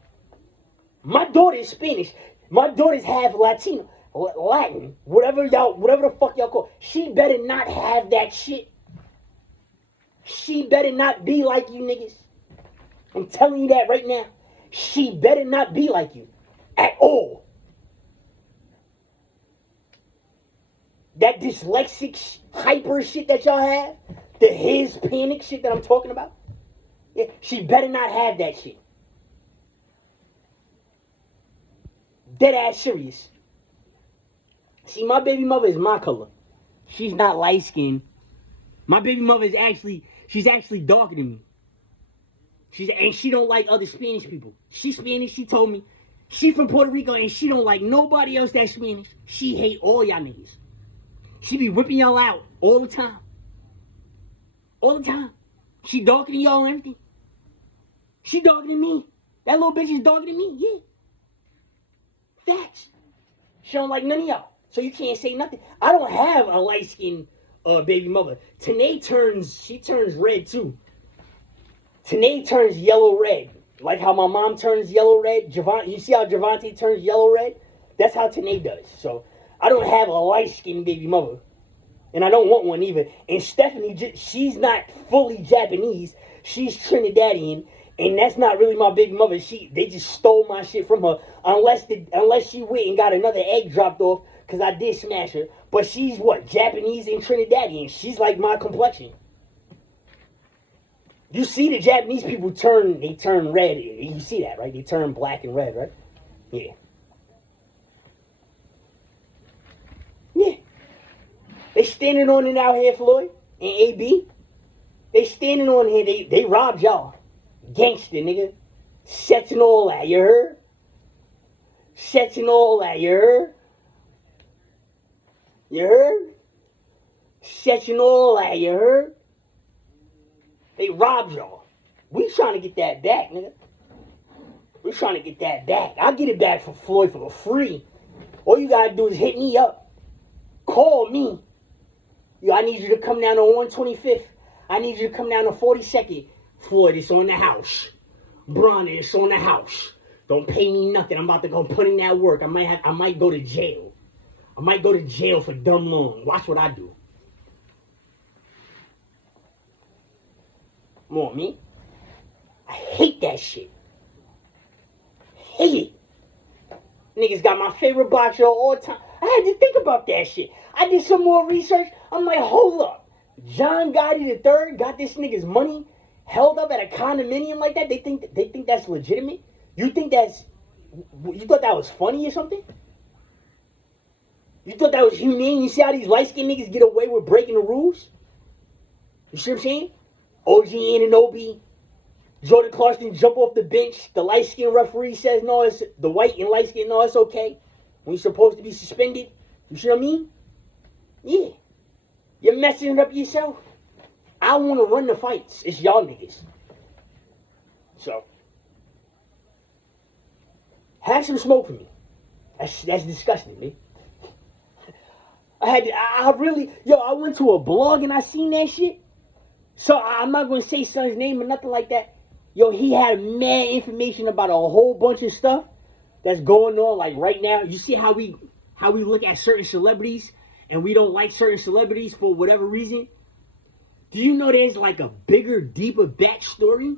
My daughter is Spanish. My daughter's half Latino, Latin, whatever the fuck y'all call. She better not have that shit. She better not be like you niggas. I'm telling you that right now. She better not be like you at all. That dyslexic, hyper shit that y'all have, the his panic shit that I'm talking about, yeah, she better not have that shit. Dead ass serious. See, my baby mother is my color. She's not light skinned. My baby mother is she's actually darker than me. And she don't like other Spanish people. She's Spanish, she told me. She from Puerto Rico and she don't like nobody else that's Spanish. She hate all y'all niggas. She be whipping y'all out all the time. All the time. She darker than y'all and everything. She darker than me. That little bitch is darker than me, yeah. Facts. She don't like none of y'all. So you can't say nothing. I don't have a light-skinned baby mother. Tanae turns red too. Tanae turns yellow-red. Like how my mom turns yellow-red. You see how Javante turns yellow-red? That's how Tanae does. So I don't have a light-skinned baby mother. And I don't want one either. And Stephanie, she's not fully Japanese. She's Trinidadian. And that's not really my baby mother. They just stole my shit from her. Unless she went and got another egg dropped off. Because I did smash her. But she's what? Japanese and Trinidadian. She's like my complexion. You see the Japanese people turn red. You see that, right? They turn black and red, right? Yeah. Yeah. They standing on it out here, Floyd and AB. They standing on here. They robbed y'all. Gangster, nigga. Sets and all that, you heard? Sets and all that, you heard? You heard? Sets and all that, you heard? They robbed y'all. We trying to get that back, nigga. We trying to get that back. I'll get it back for Floyd for free. All you gotta do is hit me up. Call me. Yo, I need you to come down on 125th. I need you to come down on 42nd. Floyd, it's on the house. Bronny, it's on the house. Don't pay me nothing. I'm about to go put in that work. I might go to jail. I might go to jail for dumb long. Watch what I do. Come on, me. I hate that shit. Hate it. Niggas got my favorite boxer all the time. I had to think about that shit. I did some more research. I'm like, hold up. John Gotti III got this nigga's money held up at a condominium like that? They think that's legitimate? You think that's You thought that was funny or something? You thought that was humane? You see how these light-skinned niggas get away with breaking the rules? You see what I'm saying? OG Anunoby, Jordan Clarkson jump off the bench. The light-skinned referee says, no, it's the white and light-skinned, no, it's okay. When you're supposed to be suspended. You see what I mean? Yeah. You're messing it up yourself. I want to run the fights. It's y'all niggas. So, have some smoke for me. That's disgusting, man. I went to a blog and I seen that shit. So I'm not gonna say son's name or nothing like that. Yo, he had mad information about a whole bunch of stuff that's going on like right now. You see how we look at certain celebrities and we don't like certain celebrities for whatever reason? Do you know there's like a bigger, deeper backstory?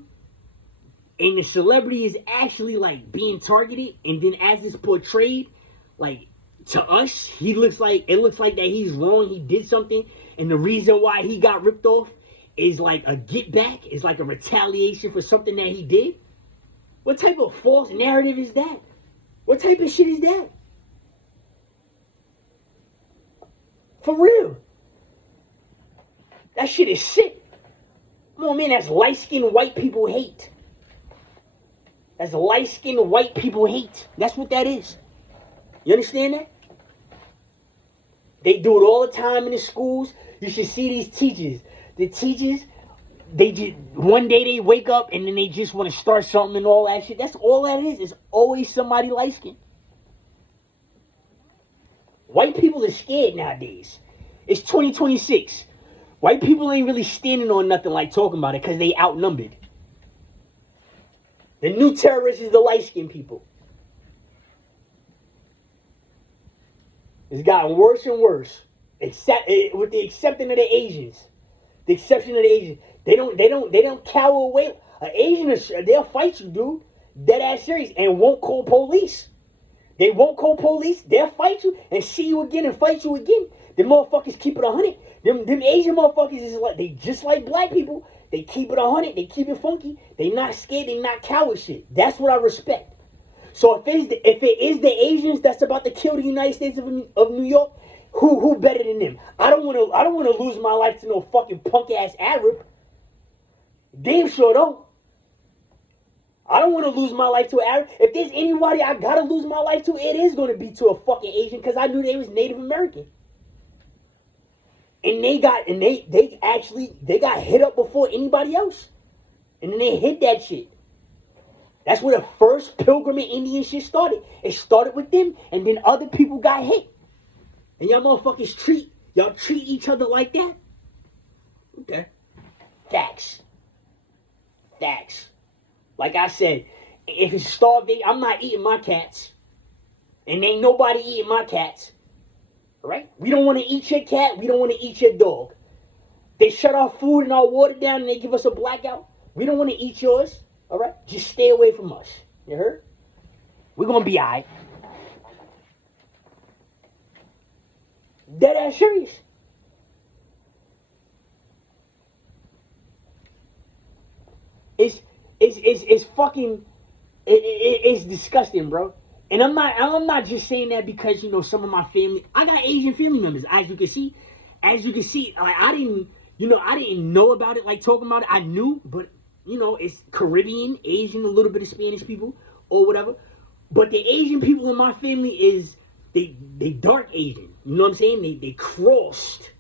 And the celebrity is actually like being targeted, and then as it's portrayed, like to us, it looks like that he's wrong, he did something, and the reason why he got ripped off is like a get back, is like a retaliation for something that he did. What type of false narrative is that? What type of shit is that? For real. That shit is sick. Come on, man, that's light-skinned white people hate. That's light-skinned white people hate. That's what that is. You understand that? They do it all the time in the schools. You should see these teachers. The teachers, they just, one day they wake up and then they just want to start something and all that shit. That's all that is. It's always somebody light-skinned. White people are scared nowadays. It's 2026. White people ain't really standing on nothing like talking about it because they outnumbered. The new terrorist is the light-skinned people. It's gotten worse and worse. Except with the exception of the Asians. The exception of the Asians. They don't cower away. An Asian, they'll fight you, dude. Dead ass serious. And won't call police. They won't call police. They'll fight you and see you again and fight you again. Them motherfuckers keep it 100. Them Asian motherfuckers is like, they just like black people. They keep it 100. They keep it funky. They not scared. They not coward shit. That's what I respect. So if it is the Asians that's about to kill the United States of New York, who better than them? I don't want to lose my life to no fucking punk ass Arab. Damn sure don't. I don't want to lose my life to an Arab. If there's anybody I gotta lose my life to, it is gonna be to a fucking Asian, because I knew they was Native American. And they got hit up before anybody else. And then they hit that shit. That's where the first Pilgrim and Indian shit started. It started with them, and then other people got hit. And y'all motherfuckers treat each other like that? Okay. Facts. Like I said, if it's starving, I'm not eating my cats. And ain't nobody eating my cats. Right? We don't want to eat your cat. We don't want to eat your dog. They shut our food and our water down and they give us a blackout. We don't want to eat yours. All right? Just stay away from us. You heard? We're going to be all right. Dead ass serious. It's fucking, it's disgusting, bro. And I'm not just saying that because, you know, some of my family, I got Asian family members, as you can see, like I didn't know about it, like talking about it. I knew, but you know, it's Caribbean, Asian, a little bit of Spanish people or whatever. But the Asian people in my family is they dark Asian. You know what I'm saying? They crossed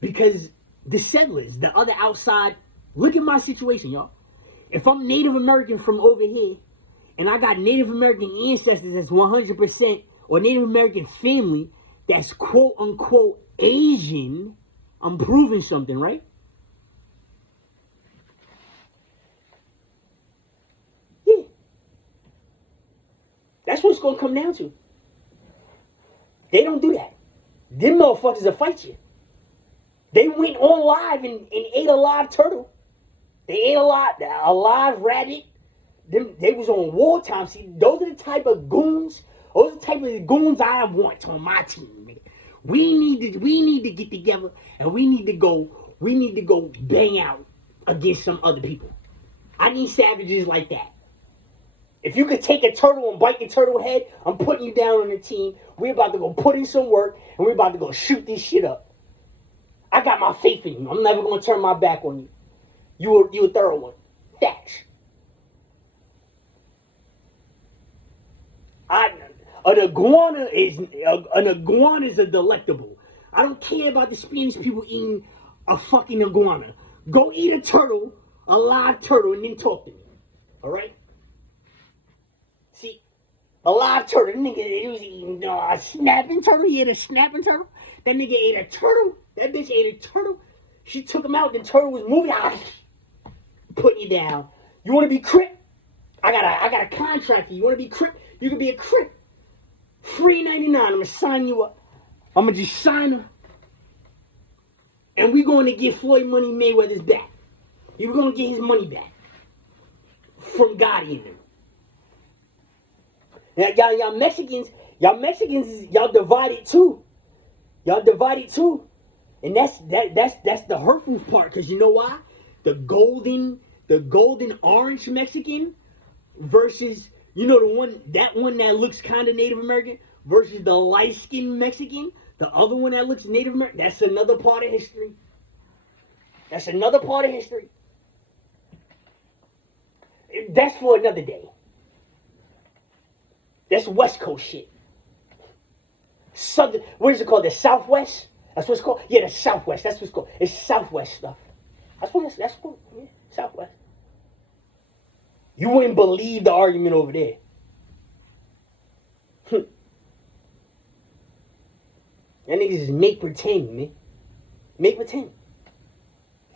because the settlers, the other outside. Look at my situation, y'all. If I'm Native American from over here, and I got Native American ancestors that's 100%, or Native American family that's quote unquote Asian, I'm proving something, right? Yeah. That's what it's gonna come down to. They don't do that. Them motherfuckers will fight you. They went on live and ate a live turtle. They ate a live rabbit. They was on wartime. See, those are the type of goons. Those are the type of goons I want on my team, nigga. We need to get together and we need to go bang out against some other people. I need savages like that. If you could take a turtle and bite the turtle head, I'm putting you down on the team. We're about to go put in some work, and we're about to go shoot this shit up. I got my faith in you. I'm never going to turn my back on you. You a thorough one. Facts. An iguana is a delectable. I don't care about the Spanish people eating a fucking iguana. Go eat a turtle, a live turtle, and then talk to me. All right? See, a live turtle. The nigga, he was eating a snapping turtle. He ate a snapping turtle. That nigga ate a turtle. That bitch ate a turtle. She took him out. The turtle was moving. Putting you down. You want to be Crip? I got a contract for you. You want to be Crip? You can be a Crip. Free 99. I'm gonna sign you up. I'm gonna just sign him, and we're going to get Floyd Money Mayweather's back. We're gonna get his money back from Gotti and them. Now, y'all Mexicans, y'all divided too. Y'all divided too, and that's the hurtful part. Cause you know why? The golden orange Mexican versus, you know, that one that looks kind of Native American versus the light-skinned Mexican, the other one that looks Native American. That's another part of history. That's another part of history. That's for another day. That's West Coast shit. Southern, what is it called? The Southwest? That's what it's called? Yeah, the Southwest. That's what it's called. It's Southwest stuff. That's cool. Yeah, Southwest. You wouldn't believe the argument over there. That niggas just make pretend, man. Make pretend.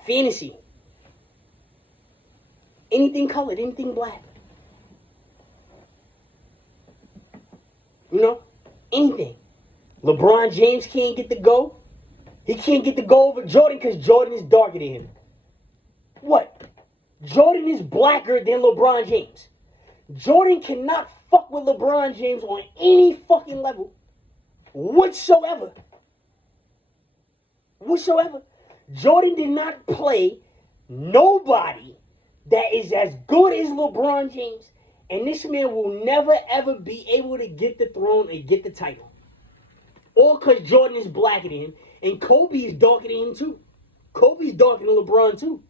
Fantasy. Anything colored, anything black. You know? Anything. LeBron James can't get the go. He can't get the go over Jordan because Jordan is darker than him. What? Jordan is blacker than LeBron James. Jordan cannot fuck with LeBron James on any fucking level whatsoever. Jordan did not play nobody that is as good as LeBron James, and this man will never ever be able to get the throne and get the title. All because Jordan is blacker than him, and Kobe is darker than him too. Kobe's darker than LeBron too.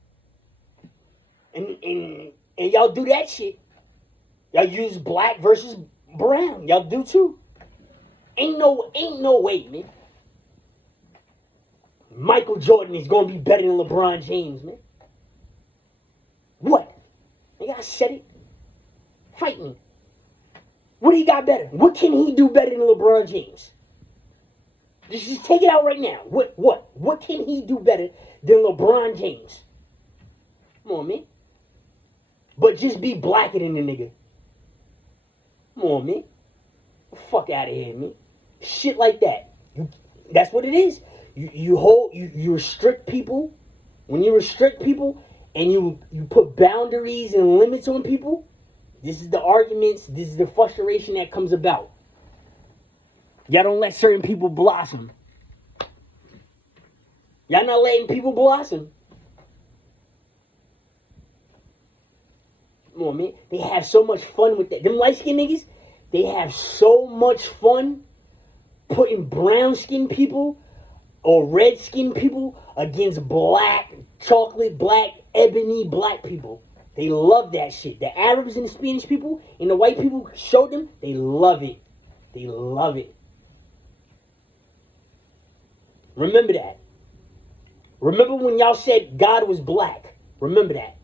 And y'all do that shit. Y'all use black versus brown. Y'all do too. Ain't no way, man. Michael Jordan is gonna be better than LeBron James, man. What? Nigga, I said it. Fight me. What he got better? What can he do better than LeBron James? Just take it out right now. What can he do better than LeBron James? Come on, man. But just be blacker than the nigga. Come on, man. Fuck out of here, man. Shit like that. That's what it is. You restrict people. When you restrict people and you put boundaries and limits on people, this is the arguments, this is the frustration that comes about. Y'all don't let certain people blossom. Y'all not letting people blossom. Come on, man. They have so much fun with that. Them light-skinned niggas, they have so much fun putting brown-skinned people or red-skinned people against black, chocolate, black, ebony, black people. They love that shit. The Arabs and the Spanish people and the white people showed them, they love it. They love it. Remember that. Remember when y'all said God was black. Remember that.